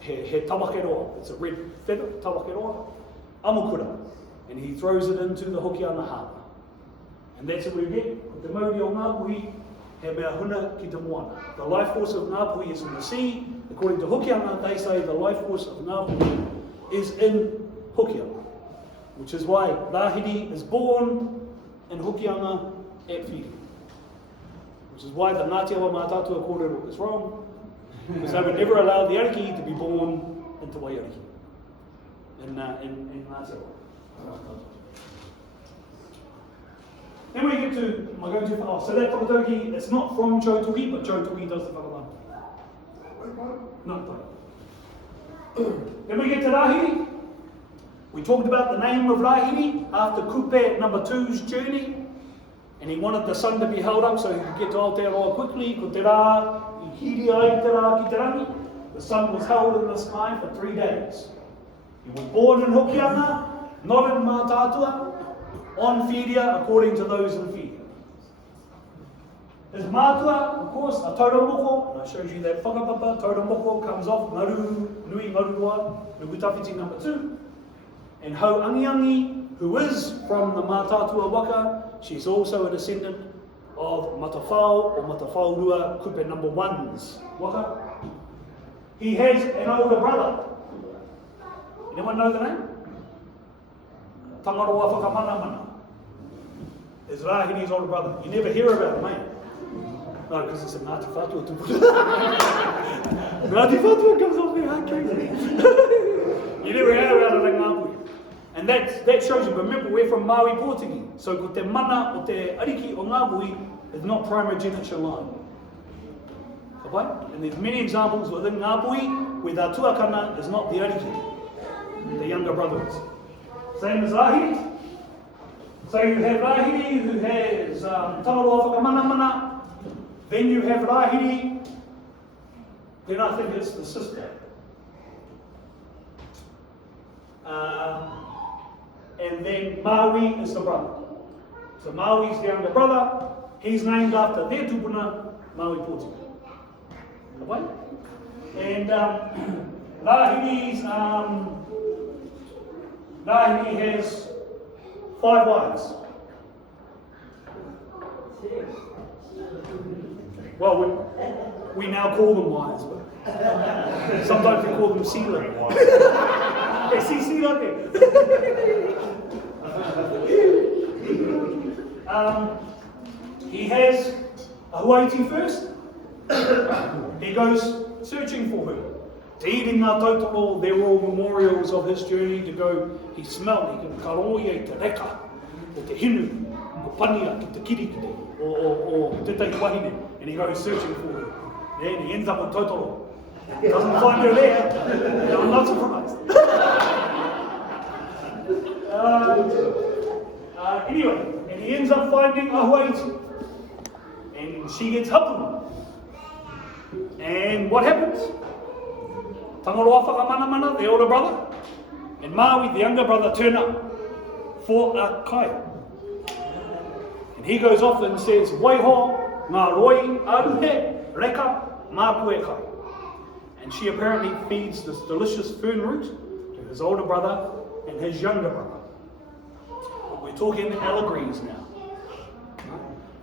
he tawakeroa, it's a red feather, tawakeroa, amukura, and he throws it into the Hokianga Harbour. And that's what we get. Te Mauri o Ngāpuhi, he mea huna ki te moana. The life force of Ngāpuhi is in the sea. According to Hokianga, they say the life force of Ngāpuhi is in Hokianga. Which is why Rahiri is born in Hokianga at Whiri. Which is why the Ngāti Awa Mātātua kōrero is wrong. Because they would never allow the Ariki to be born into Waiariki. In Ngāti Awa. Then we get to, am I going too far? So that whakatauki, it's not from Choutuhi, but Choutuhi does the whakamana. No. Then we get to Rahiri. We talked about the name of Rahiri after Kupe number 2's journey. And he wanted the sun to be held up so he could get to Aotearoa quickly. Ko te rā, I hiri ai te rā ki te rangi. The sun was held in the sky for 3 days. He was born in Hokianga, not in Mātātua, on Whiria, according to those in Whiria. His mātua, of course, a tauromoko, and I showed you that whakapapa, tauromoko comes off Ngaru Nui Ngaru Roa, Nuku Tawhiti number 2. And Hau Angiangi, who is from the Mātātua waka, she's also a descendant of Matawhao or Matawhaurua Kupe number 1's waka. He has an older brother. Anyone know the name? Tangaroa Whakamana. Is Rahiri's older brother. You never hear about him, mate. No, because it's a Ngāti Whātua tupu. Ngāti Whātua comes off there, crazy. You never hear about it in Ngāpuhi. And that shows you, but remember, we're from Maui Pōtiki. So ko te mana o te ariki o Ngāpuhi is not primogeniture line. Okay? And there's many examples within Ngāpuhi where the tuakana is not the ariki, the younger brother is. Same as Rahiri. So you have Rahiri who has Tangaroa Whakamana. Then you have Rahiri. Then I think it's the sister. And then Maui is the brother. So Maui's the younger brother. He's named after their tupuna, Maui Pōtiki. Okay? And Rahiri has 5 wives. Well, We now call them wires, but sometimes we call them sila. Sila. He has a huaiti first. He goes searching for her. Te iri ngā tautoro, they're all memorials of his journey to go. He smelled, he can karoia te reka, o te hinu, o pania ki te kirikiri, o te tei wahine, and he goes searching for her. Then he ends up on Totoro. Doesn't find her there. No, I'm not surprised. Anyway, and he ends up finding a huaiti. And she gets hapuna. And what happens? Tangaroa whakamana, the older brother, and Maui, the younger brother, turn up for a kai. And he goes off and says, Waiho, ngā roi, aruhe, reka, māpue kai. And she apparently feeds this delicious fern root to his older brother and his younger brother. But we're talking allegories now.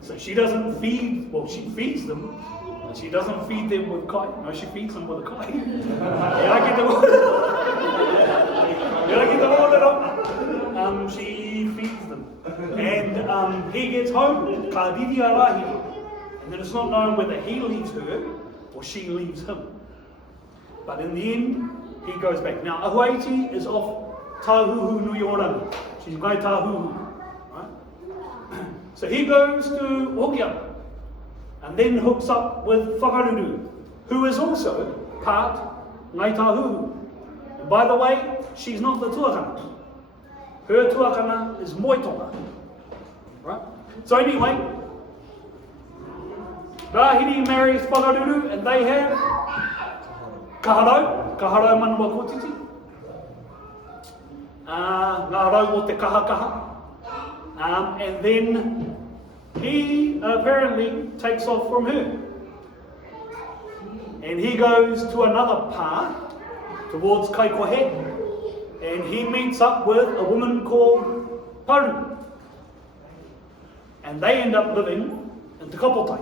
So she doesn't feed, well, she feeds them, but she doesn't feed them with kai. No, she feeds them with a kai. She feeds them. And he gets home, ka riri a rahi. And then it's not known whether he leaves her or she leaves him. But in the end, he goes back. Now, a huaiti is off tāhuhu nui oranga. She's ngai tāhuhu. Right? So he goes to Hokianga and then hooks up with Whakaruru, who is also part ngai tāhuhu. And by the way, she's not the tuakana. Her tuakana is moitonga. Right? So anyway, Rahiri marries Whakaruru and they have kaharau manua kōtiti. Ngā rau o te kaha. And then he apparently takes off from her. And he goes to another pā, towards Kaikohe, and he meets up with a woman called Paru. And they end up living in Te Kapotai.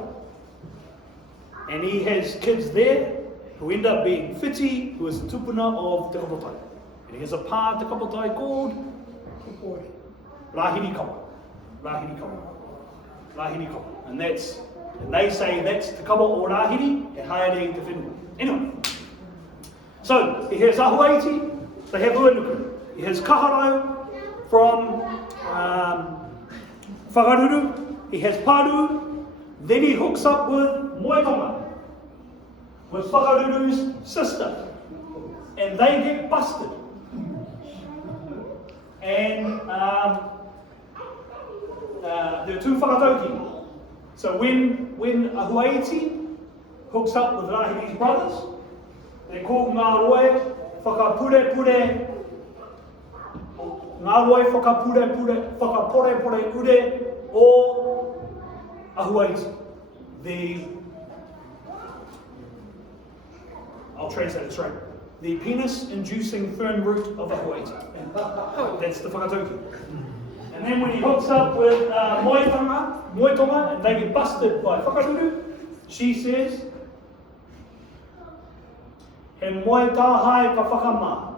And he has kids there who end up being Whiti, who is the tupuna of Te Kapotai. And he has a pā Te Kapotai called Rahiri Kawa. And they say that's Te Kawa o Rahiri, e haere te whenua. Anyway, so he has ahuaiti, they have uenuku. He has kaharau from Whakaruru, he has Paru, then he hooks up with Moetonga, with Whakaruru's sister, and they get busted. And there are two whakatauki. So when a huaiti hooks up with Rahiri's brothers, they're called ngā roe whakapure, or a huaiti. I'll translate it straight. The penis-inducing fern root of a huaiti. That's the whakatauki. And then when he hooks up with Moetonga, and they get busted by Whakaruru, she says, he moe tāhai ka whakamā.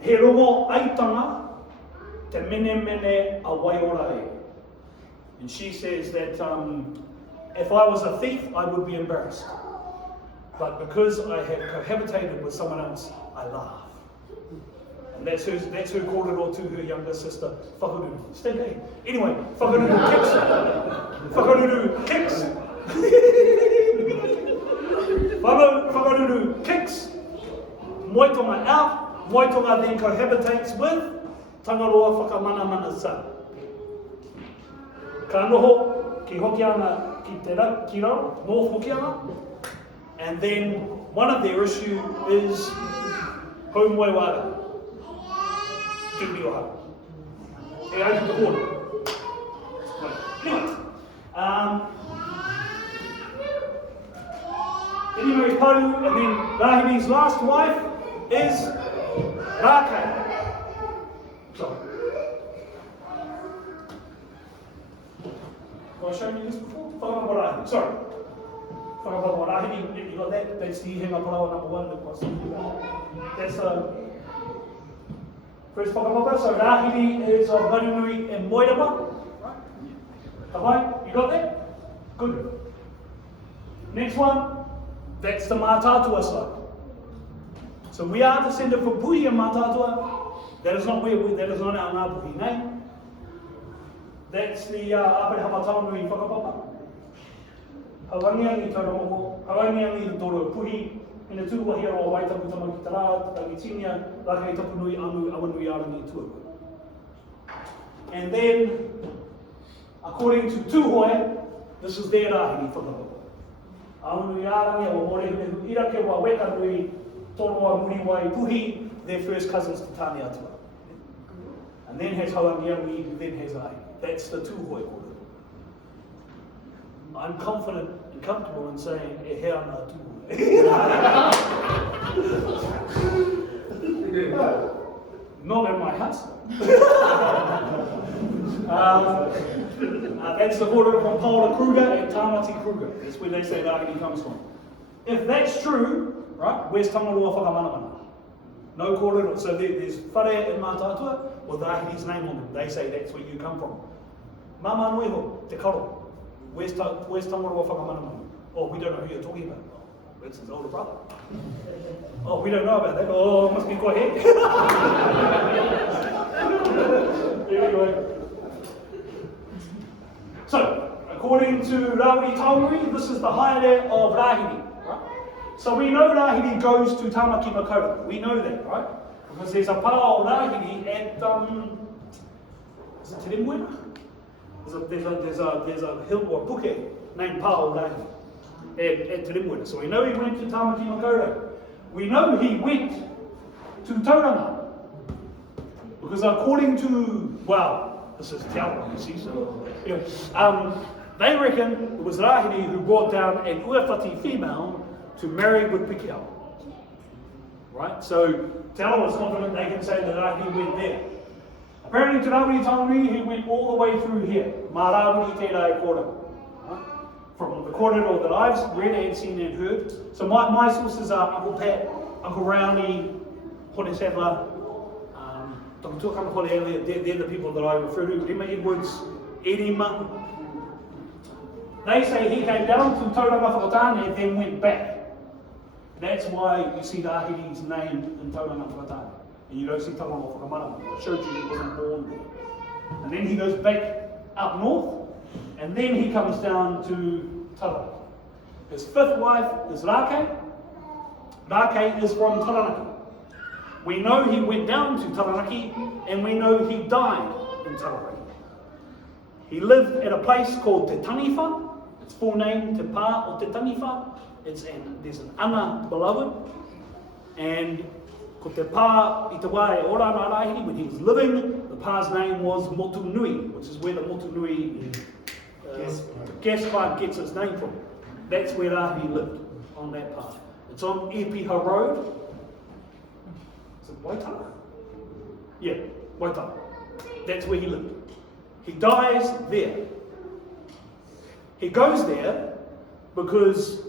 He rongo aitanga te mene a waiora e. And she says that if I was a thief, I would be embarrassed. But because I have cohabitated with someone else, I laugh. And that's her kōrero to her younger sister, Whakaruru. Stinky. Anyway, Whakaruru kicks. Whakaruru kicks Moetonga out. Moetonga then cohabitates with Tangaroa Whakamana son. Ka noho ki Hokianga ki rau, North Hokianga. And then one of their issue is Homoe Wāra. Tūri o hau. E ai te kōrero. Then he marries Paru, and then Rahiri's last wife is Rākei. So, have I shown you this before? Whakamarahi. sorry. Whakapapa rahiri, you got that? That's the ihenga parawa number 1 that was that's the first whakapapa. So rahiri is of Ngarinui and Moirama. Right? You got that? Good. Next one, that's the Mātātua side. So we are descended from Puhi and Mātātua. That is not that is not our Ngāpuhi name. That's the Āpere Hapataunui whakapapa. Hawangiangi Tauromoko, Hawangiangi Toro Puhi, in the Tūwahia o Waitaha Tamaki Tara, Tangitinia, Lakai Tapunui Anu, Awanui Arangi Tua. And then, according to Tūhoe, this is their rahiri whakapapa. Awanui Arangi, o Morehunehu Irake, wa Wekanui, Toroa Muriwai Puhi, their first cousins to Tāne Atua. And then has Hawangiangi, who then has Ahi. That's the Tūhoe order. I'm confident and comfortable in saying e hea ngā tūhoe. Not at my house. That's the order from Paula Kruger and Tamati Kruger. That's where they say rahiri comes from. If that's true, right, where's Tangaroa Whakamanamana? No kōrero. So there's whare in Mātātua with rahiri's name on them. They say that's where you come from. Mama Nueho, Te Karo. Where's Tangaroa Whakamanamana? Oh, we don't know who you're talking about. Oh, that's his older brother. Oh, we don't know about that. Oh, must be quite heavy. Anyway. So, according to Rawiri Taurui, this is the haere of rahiri. Right? So we know rahiri goes to Tamaki Makaurau. We know that, right? Because there's a pāo rahiri at, is it Te Remuera? There's a hill or puke named Pāo rahiri at Te Remuera. So we know he went to Tamaki Makaurau. We know he went to Tauranga. Because according to, well, this is Te Awa, you see, so, they reckon it was rahiri who brought down an uawhati female to marry with Pikiao. Right? So Te Awa is confident they can say that rahiri went there. Apparently to Rawiri Taurui, he went all the way through here. Mā Rawiri Tērā kōrero. From the kōrero that I've read and seen and heard. So my sources are Uncle Pat, Uncle Rowney, Hone Sadler, Dr. Tuakana Hone Elliot. They're the people that I refer to. Rima Edwards, Edima. They say he came down to Tauranga Whakatane and then went back. That's why you see Rahiri's name in Tauranga Whakatane. And you don't see Tangaroa Whakamanamana. It shows you he wasn't born there. And then he goes back up north, and then he comes down to Taranaki. His fifth wife is Rake. Rake is from Taranaki. We know he went down to Taranaki, and we know he died in Taranaki. He lived at a place called Te Taniwha. Its full name, Te Pā o Te Taniwha. There's an ana beloved, and ko Te Pā i te wā e ora nā rahiri, when he was living, the Pā's name was Motu Nui, which is where the Motu Nui gas pipe gets its name from. That's where rahiri lived, on that Pā. It's on Epiha Road. Is it Waitaha? Yeah, Waitaha. That's where he lived. He dies there. He goes there because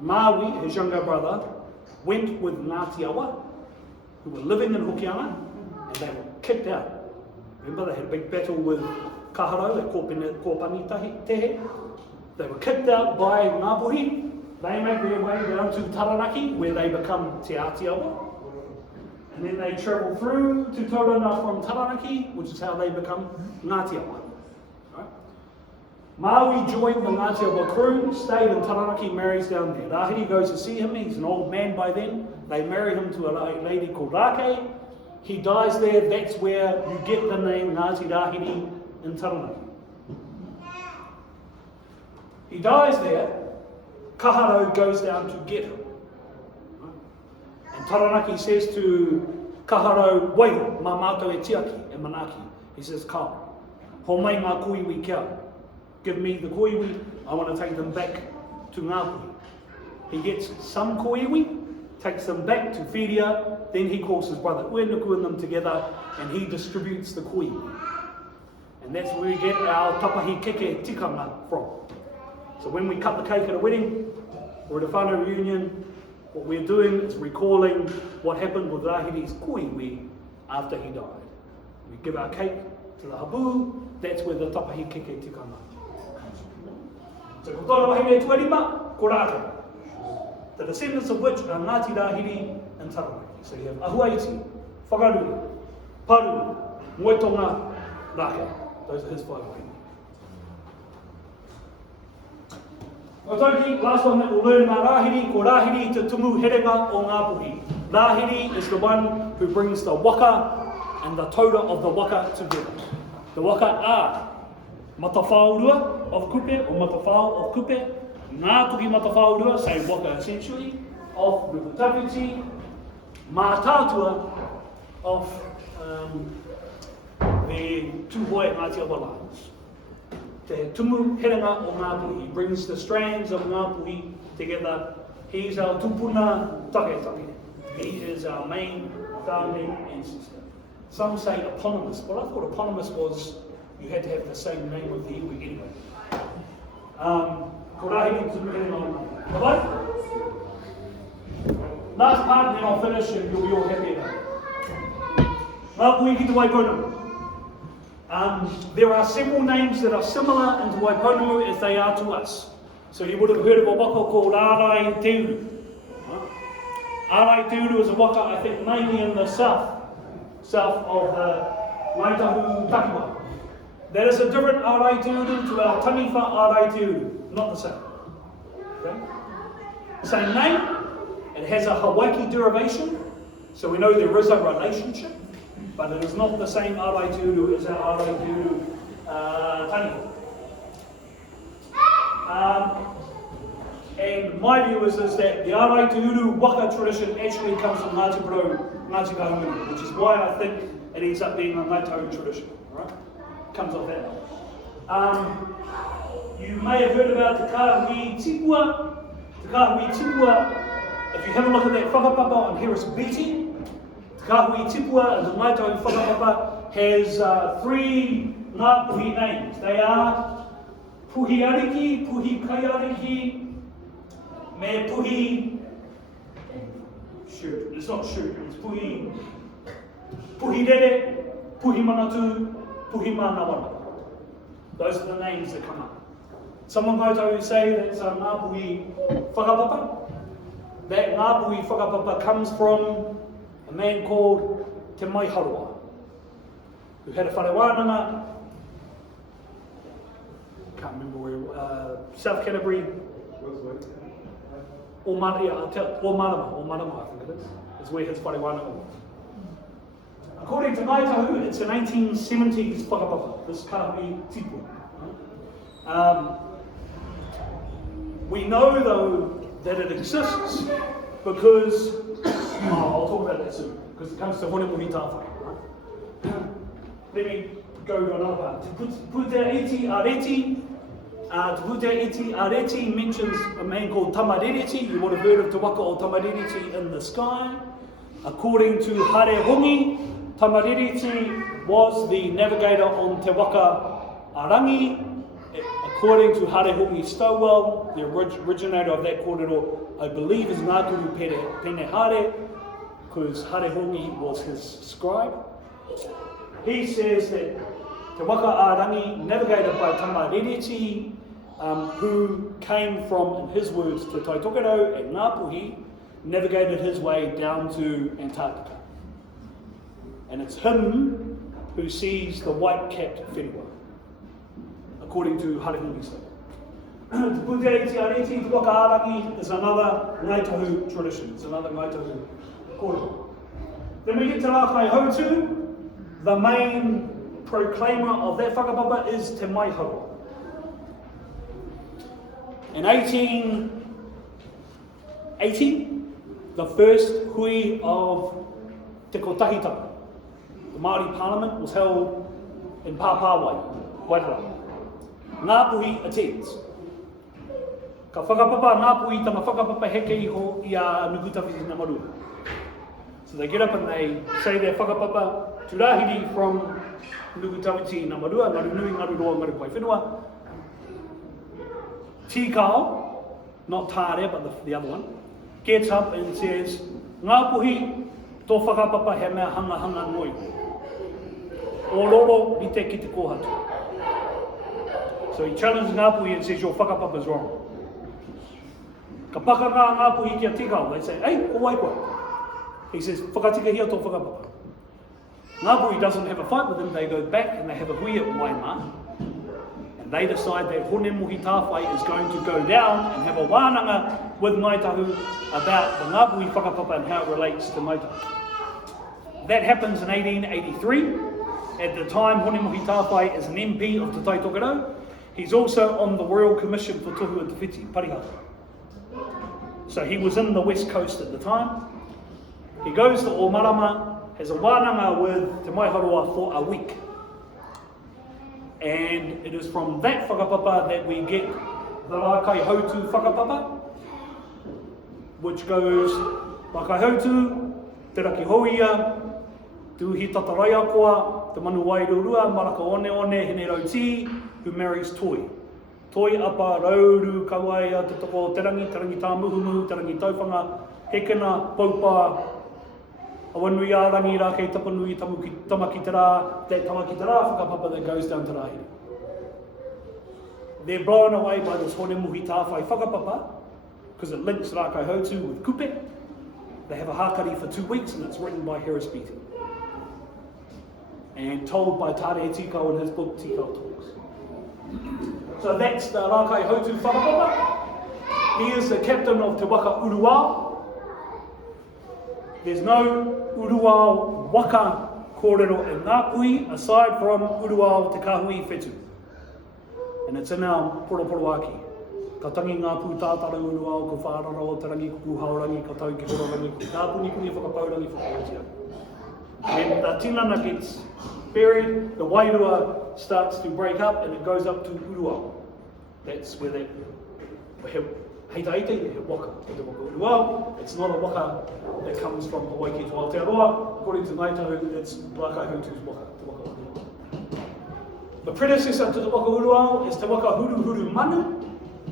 Maui, his younger brother, went with Ngāti Awa, who were living in Hokianga, and they were kicked out. Remember, they had a big battle with Kaharo at Kōpani Tehe. They were kicked out by Ngāpuhi. They make their way down to Taranaki, where they become Te Ātiawa. And then they travel through to Tauranga from Taranaki, which is how they become Ngātiawa. Right? Maui joined the Ngātiawa crew, stayed in Taranaki, marries down there. Rahiri goes to see him, he's an old man by then. They marry him to a lady called Rake. He dies there, that's where you get the name Ngāti Rahiri in Taranaki. He dies there, Kaharo goes down to get him. And Taranaki says to Kaharo, "Waiho, mā mātou e tiaki e manaki." He says, "Ka, ho mai ngā koiwi kia. Give me the koiwi, I want to take them back to Ngāpuhi." He gets some koiwi, takes them back to Whiria, then he calls his brother Uenuku and them together, and he distributes the koiwi. And that's where we get our tapahi keke tikanga from. So when we cut the cake at a wedding or at a whānau reunion, what we're doing is recalling what happened with Rahiri's koiwi after he died. We give our cake to the hapu, that's where the tapahi keke tikanga comes from. So ko tōna wahine tuarima, ko rātou. The descendants of which are Ngāti Rahiri and Taranaki. So you have Ahuaiti, Whakaruri, Paru, Moetonga, Rake. Those are his 5 wahine. Otoki, last one that we'll learn about Rahiri, ko Rahiri te tumu herenga o Ngāpuhi. Rahiri is the one who brings the waka and the tauta of the waka together. The waka are matawhaurua of kupe or matawhau of kupe, Ngāpuhi matawhaurua, say waka essentially, of Ngāpuhi, mātātua of the Tūhoe Ngāti Awa lines. Te tumu herenga o Ngāpuhi, he brings the strands of Ngāpuhi together. He's our tupuna take. He is our main founding ancestor. Some say eponymous, but I thought eponymous was you had to have the same name with the iwi anyway. Ko Rahiri tumu herenga o Ngāpuhi. Alright? Last part and then I'll finish and you'll be all happy about it. Ngāpuhi ki te Waiponamu. There are several names that are similar in Te Waiponamu as they are to us. So you would have heard of a waka called Ārai Teuru. Ārai Teuru is a waka, I think, mainly in the south of the Waitaha Takiwa. That is a different Ārai Teuru to our Taniwha Ārai Teuru, not the same. Okay? Same name, it has a Hawaiki derivation, so we know there is a relationship. But it is not the same Ārai Teuru as our Ārai Teuru Taniwha. And my view is that the Ārai Teuru waka tradition actually comes from Ngāti Porou, Ngāti Kahungunu, which is why I think it ends up being a Ngāi tradition. Right? Comes off that. You may have heard about the Kāhui Tipua. The Kāhui Tipua, if you have a look at that whakapapa on Harris Beatty, Kāhui Tipua and the Ngāi Whakapapa has 3 Ngāpuhi names. They are Puhi Ariki, Puhi Kaiariki, Me Puhi... Shoot, it's not shoot, it's Puhi... Puhi Rere, Puhi Manatu, Puhi Manawana. Those are the names that come up. Someone koutou say that's a Ngāpuhi Whakapapa. That Ngāpuhi Whakapapa comes from a man called Te Maiharua, who had a whare can't remember where, South Canterbury, or Marama, I think it is. It's where his whare was. According to Waitaha, it's an 1870s whakapapa, this Kāhui Tipua. We know though that it exists because I'll talk about that soon, because it comes to Honemuhi Tāwhai, right? Let me go to another part. Te Putea Iti Areti mentions a man called Tamarereti. You would have heard of Te Waka o Tamarereti in the sky. According to Hare Hongi, Tamarereti was the navigator on Te Waka Arangi. According to Hare Hongi Stowell, the originator of that kōrero, I believe is Ngākuru Penehare, because Hare Hongi was his scribe. He says that Te Waka Arangi, navigated by Tamarereti, who came from, in his words, Te Taitokero and Ngāpuhi, navigated his way down to Antarctica. And it's him who sees the white-capped whenua, according to Hare Hongi Stowell. Te Putea Iti Areti, Te Waka Arangi is another Ngāitahu tradition, it's another Ngāitahu kōrero. Then we get to Rākai Hautu. The main proclaimer of that whakapapa is Te Maiharua. In 1880, the first hui of Te Kotahitanga, the Māori Parliament, was held in Pāpāwai, Waitaha. Ngāpuhi attends. Ka whakapapa Ngāpuhi tama whakapapa heke iho I a Nukutawhiti Namarua. So they get up and they say their whakapapa Turahiri from Nukutawhiti Namarua, Ngaru Nui, Ngaru Roa, Ngaru Pai Whenua. Tikao, not Tāre, but the other one, gets up and says, Ngāpuhi, tō whakapapa he mea hanga hanga noi. O roro, i te ki te kōhatu. So he challenges Ngāpuhi and says, your whakapapa is wrong. Ka paka ngā Ngāpuhi kia tikao, they say, hey, o wai koe. He says, whakatika hia tō whakapapa. Ngāpuhi doesn't have a fight with him, they go back and they have a hui at Waima. And they decide that Hone Mohi Tāwhai is going to go down and have a wānanga with Waitaha about the Ngāpuhi whakapapa and how it relates to Waitaha. That happens in 1883. At the time, Hone Mohi Tāwhai is an MP of Te Tai Tokerau. He's also on the Royal Commission for Tohu and Te Whiti, Pariha. So he was in the West Coast at the time. He goes to Omarama, has a wānanga with Te Maiharoa for a week. And it is from that whakapapa that we get the Rakai Hautu whakapapa, which goes, Rakai Hautu, Te Raki Hoia, Tuhi Tataraia Koa, Te Manu Wairurua, Maraka One One, Hene Rauti, who marries Toi. Toi apa rauru kawaia te toko terangi, terangi tā muhumu, terangi tauwhanga, hekena, paupa, awanui ārangi rā kei tapanui tamaki te rā, that tamaki te rā whakapapa that goes down to Rahiri. They're blown away by this Hone Mohi Tāwhai whakapapa, because it links Rakai Hautu with Kupe. They have a hakari for 2 weeks and it's written by Harris Beattie. And told by Tāre Tikau in his book Tikau Talks. So that's the Rakai Hautu whakapapa. He is the captain of Te Waka Uruao. There's no Uruao waka kōrero in Ngāpuhi aside from Uruao Te Kahui Whetu. And it's in our Poroporoaki. Ka tangi ngā pū tātara Uruao, ko whāraro, te rangi kuku haurangi, ka tau ki hororangi, ko kāpuni kuni whakapaurangi whakautia. When the tinana gets buried, the wairua starts to break up and it goes up to Uruao. That's where they have heitaite, they have waka. They have waka Uruao. It's not a waka that comes from Hawaii to Aotearoa. According to Waitaha, it's Rakai Hautu's waka, Te Waka Uruao. The predecessor to Te Waka Uruao is Te Waka Huru Huru Manu.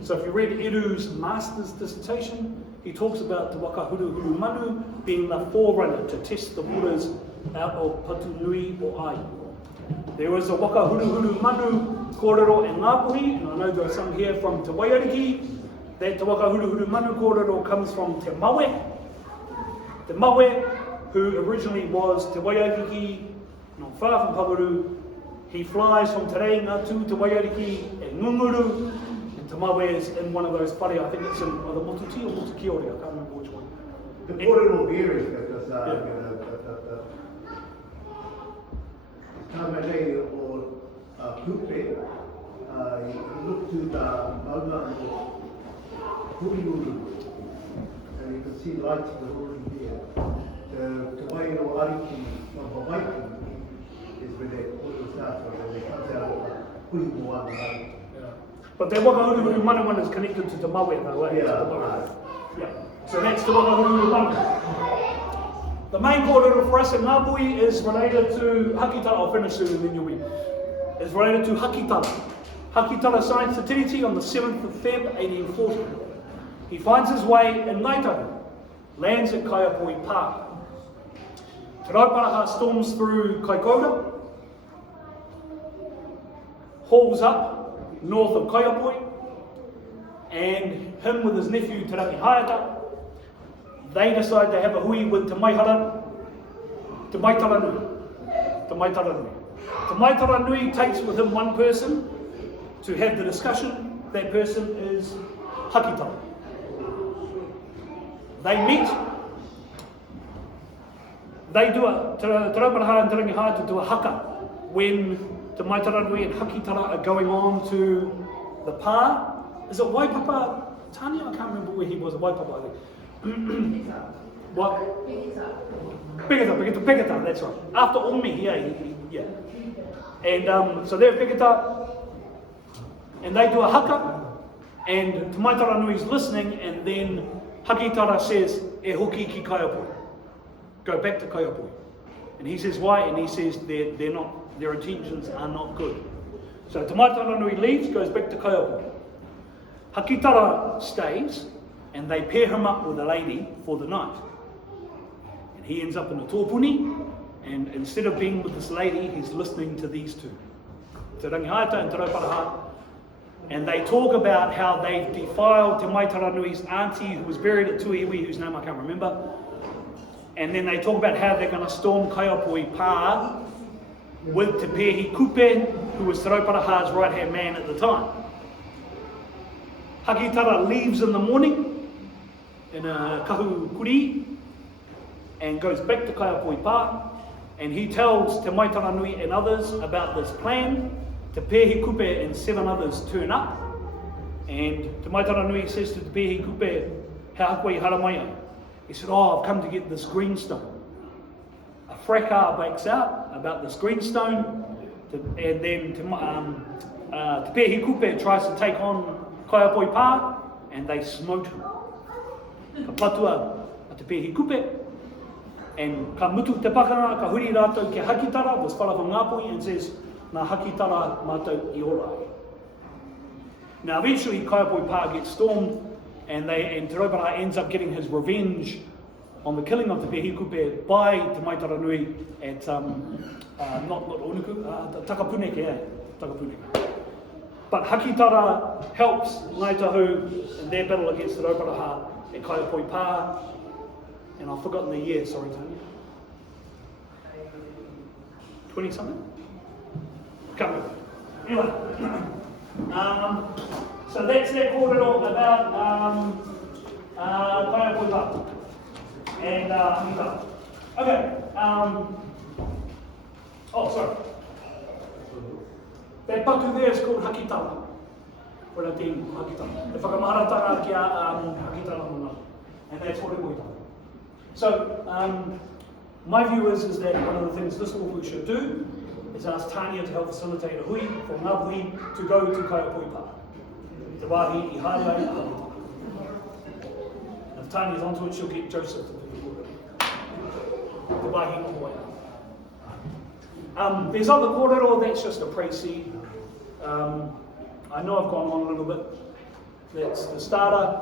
So if you read Iru's master's dissertation, he talks about Te Waka Huru Huru Manu being the forerunner to test the waters out of Patu Nui or Ai. There was a Waka Huru Huru Manu kōrero in Ngāpuhi, and I know there are some here from Te Waiariki. That Te Waka Huru Huru Manu kōrero comes from Te Mawe. Te Mawe, who originally was Te Waiariki, not far from Pawuru. He flies from Te Reinga to Te Waiariki and Ngunguru. And Te Mawe is in one of those whare, I think it's in either Motuti or Motukiore, I can't remember which one. The kōrero varies because Tāmere or Kupe, you look to the mauna of Huriuru, and you can see lights in the horizon here. The Wairo Ariki of Hawaii is where the kōrero starts, where it comes out of Huimuana. But the Waka Huru Huru Manu one is connected to Te Mawe though, eh? Yeah. So that's the Waka Huru Huru Manu. The main kōrero for us in Ngāpuhi is related to Hakitara. I'll finish soon and then you'll be. It's related to Hakitara. Hakitara signs the treaty on the 7th of Feb 1840. He finds his way in Waitaha, lands at Kaiapoi Park. Te Rauparaha storms through Kaikoura, hauls up north of Kaiapoi, and him with his nephew Te Raki Haiata, they decide to have a hui with Te Maitara Nui. Te Maitara Nui takes with him one person to have the discussion. That person is Hakitara. They meet. They do Te Rauparaha and Te Rangi Haiata do a haka when Te Maitara Nui and Hakitara are going on to the pā. Is it Waipapa? Tania? I can't remember where he was. Waipapa, I think. What? Peketa, that's right. After Omi, yeah. And so they're Peketa, and they do a haka, and Te Maitara Nui's listening, and then Hakitara says, E hoki ki Kaiapoi. Go back to Kaiapoi. And he says, why? And he says, they're not, their intentions are not good. So Te Maitara Nui leaves, goes back to Kaiapoi. Hakitara stays, and they pair him up with a lady for the night. And he ends up in a tōpuni, and instead of being with this lady, he's listening to these two. Te Rangihaeta and Te Rauparaha. And they talk about how they've defiled Te Maitaranui's auntie, who was buried at Tuiwi, whose name I can't remember. And then they talk about how they're going to storm Kaiapoi Pā with Te Pēhi Kupe, who was Te Rauparaha's right-hand man at the time. Hakitara leaves in the morning in a kahu kuri and goes back to Kaiapoi Pā, and he tells Te Maitaranui and others about this plan. Te Pēhi Kupe and 7 others turn up, and Te Maitaranui says to Te Pēhi Kupe, "How koe I haramaya?" He said, "Oh, I've come to get this greenstone." A fracas breaks out about this greenstone, and then Te Pēhi Kupe tries to take on Kaiapoi Pā, and they smote him. Ka patua a Te Pēhi Kupe, and ka mutu te pakanga, ka huri rātou ke Hakitara, this fella from Ngāpuhi, and says, "Nā Hakitara mātou I ora." Now eventually Kaiapoi Pā gets stormed, and Te Rauparaha ends up getting his revenge on the killing of Te Pēhi Kupe by Te Maitaranui at, not Onuku, Takapuneke, Takapuneke. But Hakitara helps Ngāitahu in their battle against Te Rauparaha at Kaiapoi Pā, and I've forgotten the year, sorry Tony. 20 something? Can't remember. Anyway, so that's that kōrero about Kaiapoi Pā and Hakitara. Okay, oh sorry. That patu there is called Hakitara. For the team, Hakitara. The whakamaharatanga kia Hakitara mona. And that's what it will do. So, my view is that one of the things this group should do is ask Tania to help facilitate a hui from Ngāpuhi to go to Kaiapoi Pā. Te wāhi I haere ai Hakitara. And if Tania's onto it, she'll get Joseph to do it. Te wāhi o wai. There's other kōrero, that's just a pre-seed. I know I've gone on a little bit. That's the starter.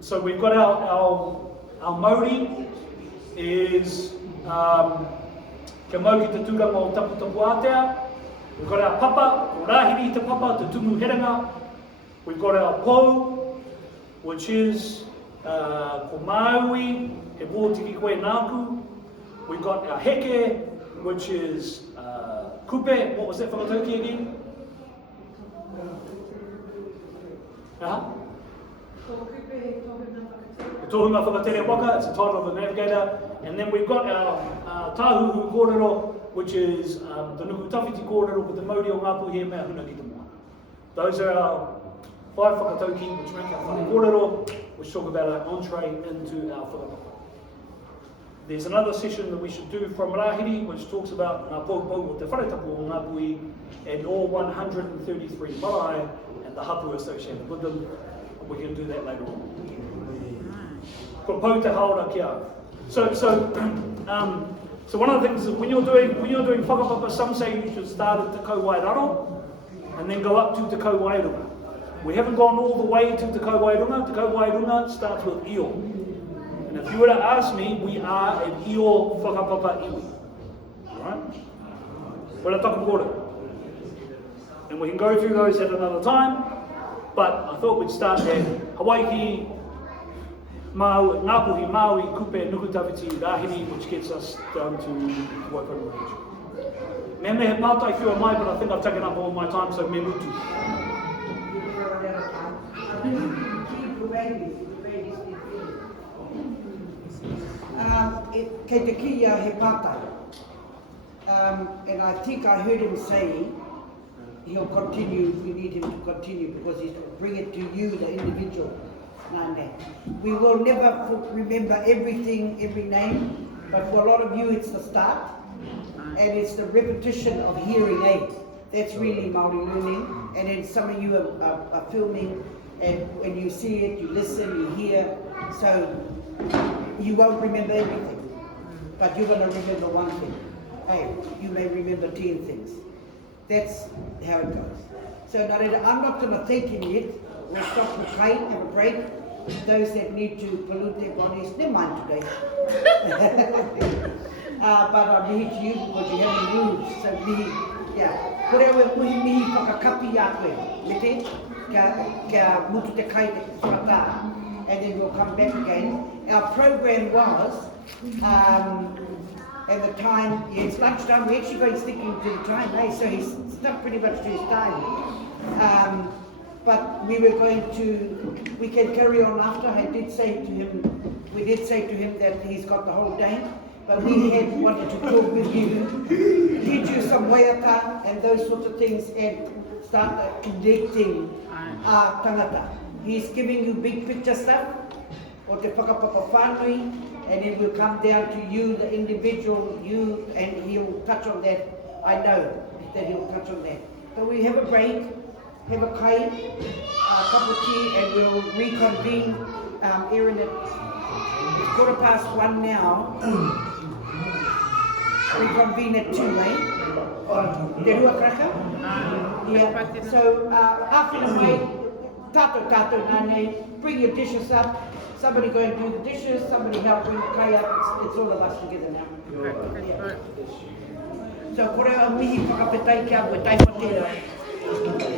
So we've got our Māori is Ke Māori te tūranga o Tapu Tapu Ātea. We've got our papa, o Rāhiri te papa, te tumu herenga. We've got our pou, which is ko Māui, he pōtiki koe nāku. We've got our heke, which is kupe. What was that whakatauki again? The Tohunga Whakatere Waka, it's the title of the navigator. And then we've got our Tāhuhu kōrero, which is the Nuku Tawhiti kōrero with the Māori o Ngāpuhi mea huna ki te moa. Those are our 5 whakatauki which make our whaka kōrero, which talk about our entree into our whakapapa. There's another session that we should do from Rāhiri, which talks about Ngā Poupou o te wharetapu o Ngāpuhi and all 133 marae and the hapu associated with them. We can do that later on. Ko pou te haora ki au. So one of the things is when you're doing whakapapa, some say you should start at Te Kauwairaro and then go up to Te Kauwairunga. We haven't gone all the way to Te Kauwairunga. Te Kauwairunga starts with Io. And if you were to ask me, we are an Io whakapapa iwi. Right? We're a taku kōrero. And we can go through those at another time, but I thought we'd start at Hawaii, Ngāpuhi, Maui, Kupe, Nukutawhiti, Rāhiri, which gets us down to Waikato Range. Me me he pātai whiua mai, but I think I've taken up all my time, so me mutu. Kei te kia he pātai. And I think I heard him say he'll continue, we need him to continue because he's bring it to you, the individual. We will never remember everything, every name, but for a lot of you it's the start and it's the repetition of hearing aids. That's really Māori learning, and then some of you are filming, and when you see it, you listen, you hear, so you won't remember everything, but you're going to remember one thing. Hey, you may remember 10 things. That's how it goes. So nā reira, I'm not going to thank him yet. We'll stop the kai, have a break. Those that need to pollute their bodies, never mind today. But I'll mihi to you because you haven't moved. So mihi, yeah. Kōrero e mihi whakakapi a koe. Me te, kia mutu te kai te whakata. And then we'll come back again. Our program was, at the time, yeah, it's lunchtime, we're actually going sticking to the time, eh? So he's stuck pretty much to his time. But we were going to, we can carry on after. We did say to him that he's got the whole day, but we had wanted to talk with you, teach you some waiata and those sorts of things, and start connecting our tangata. He's giving you big picture stuff, o te whakapapa whānui, and it will come down to you, the individual, you, and he'll touch on that. I know that he'll touch on that. So we have a break, have a kai, a cup of tea, and we'll reconvene. Erin, it's 1:15 now. Reconvene at 2, eh? Te rua kraka? Yeah. So after the break, tato, nane, bring your dishes up. Somebody go and do the dishes, somebody help bring the kai up. It's all of us together now. Yeah. So kōrero mihi whakapetai kia koe taipatera.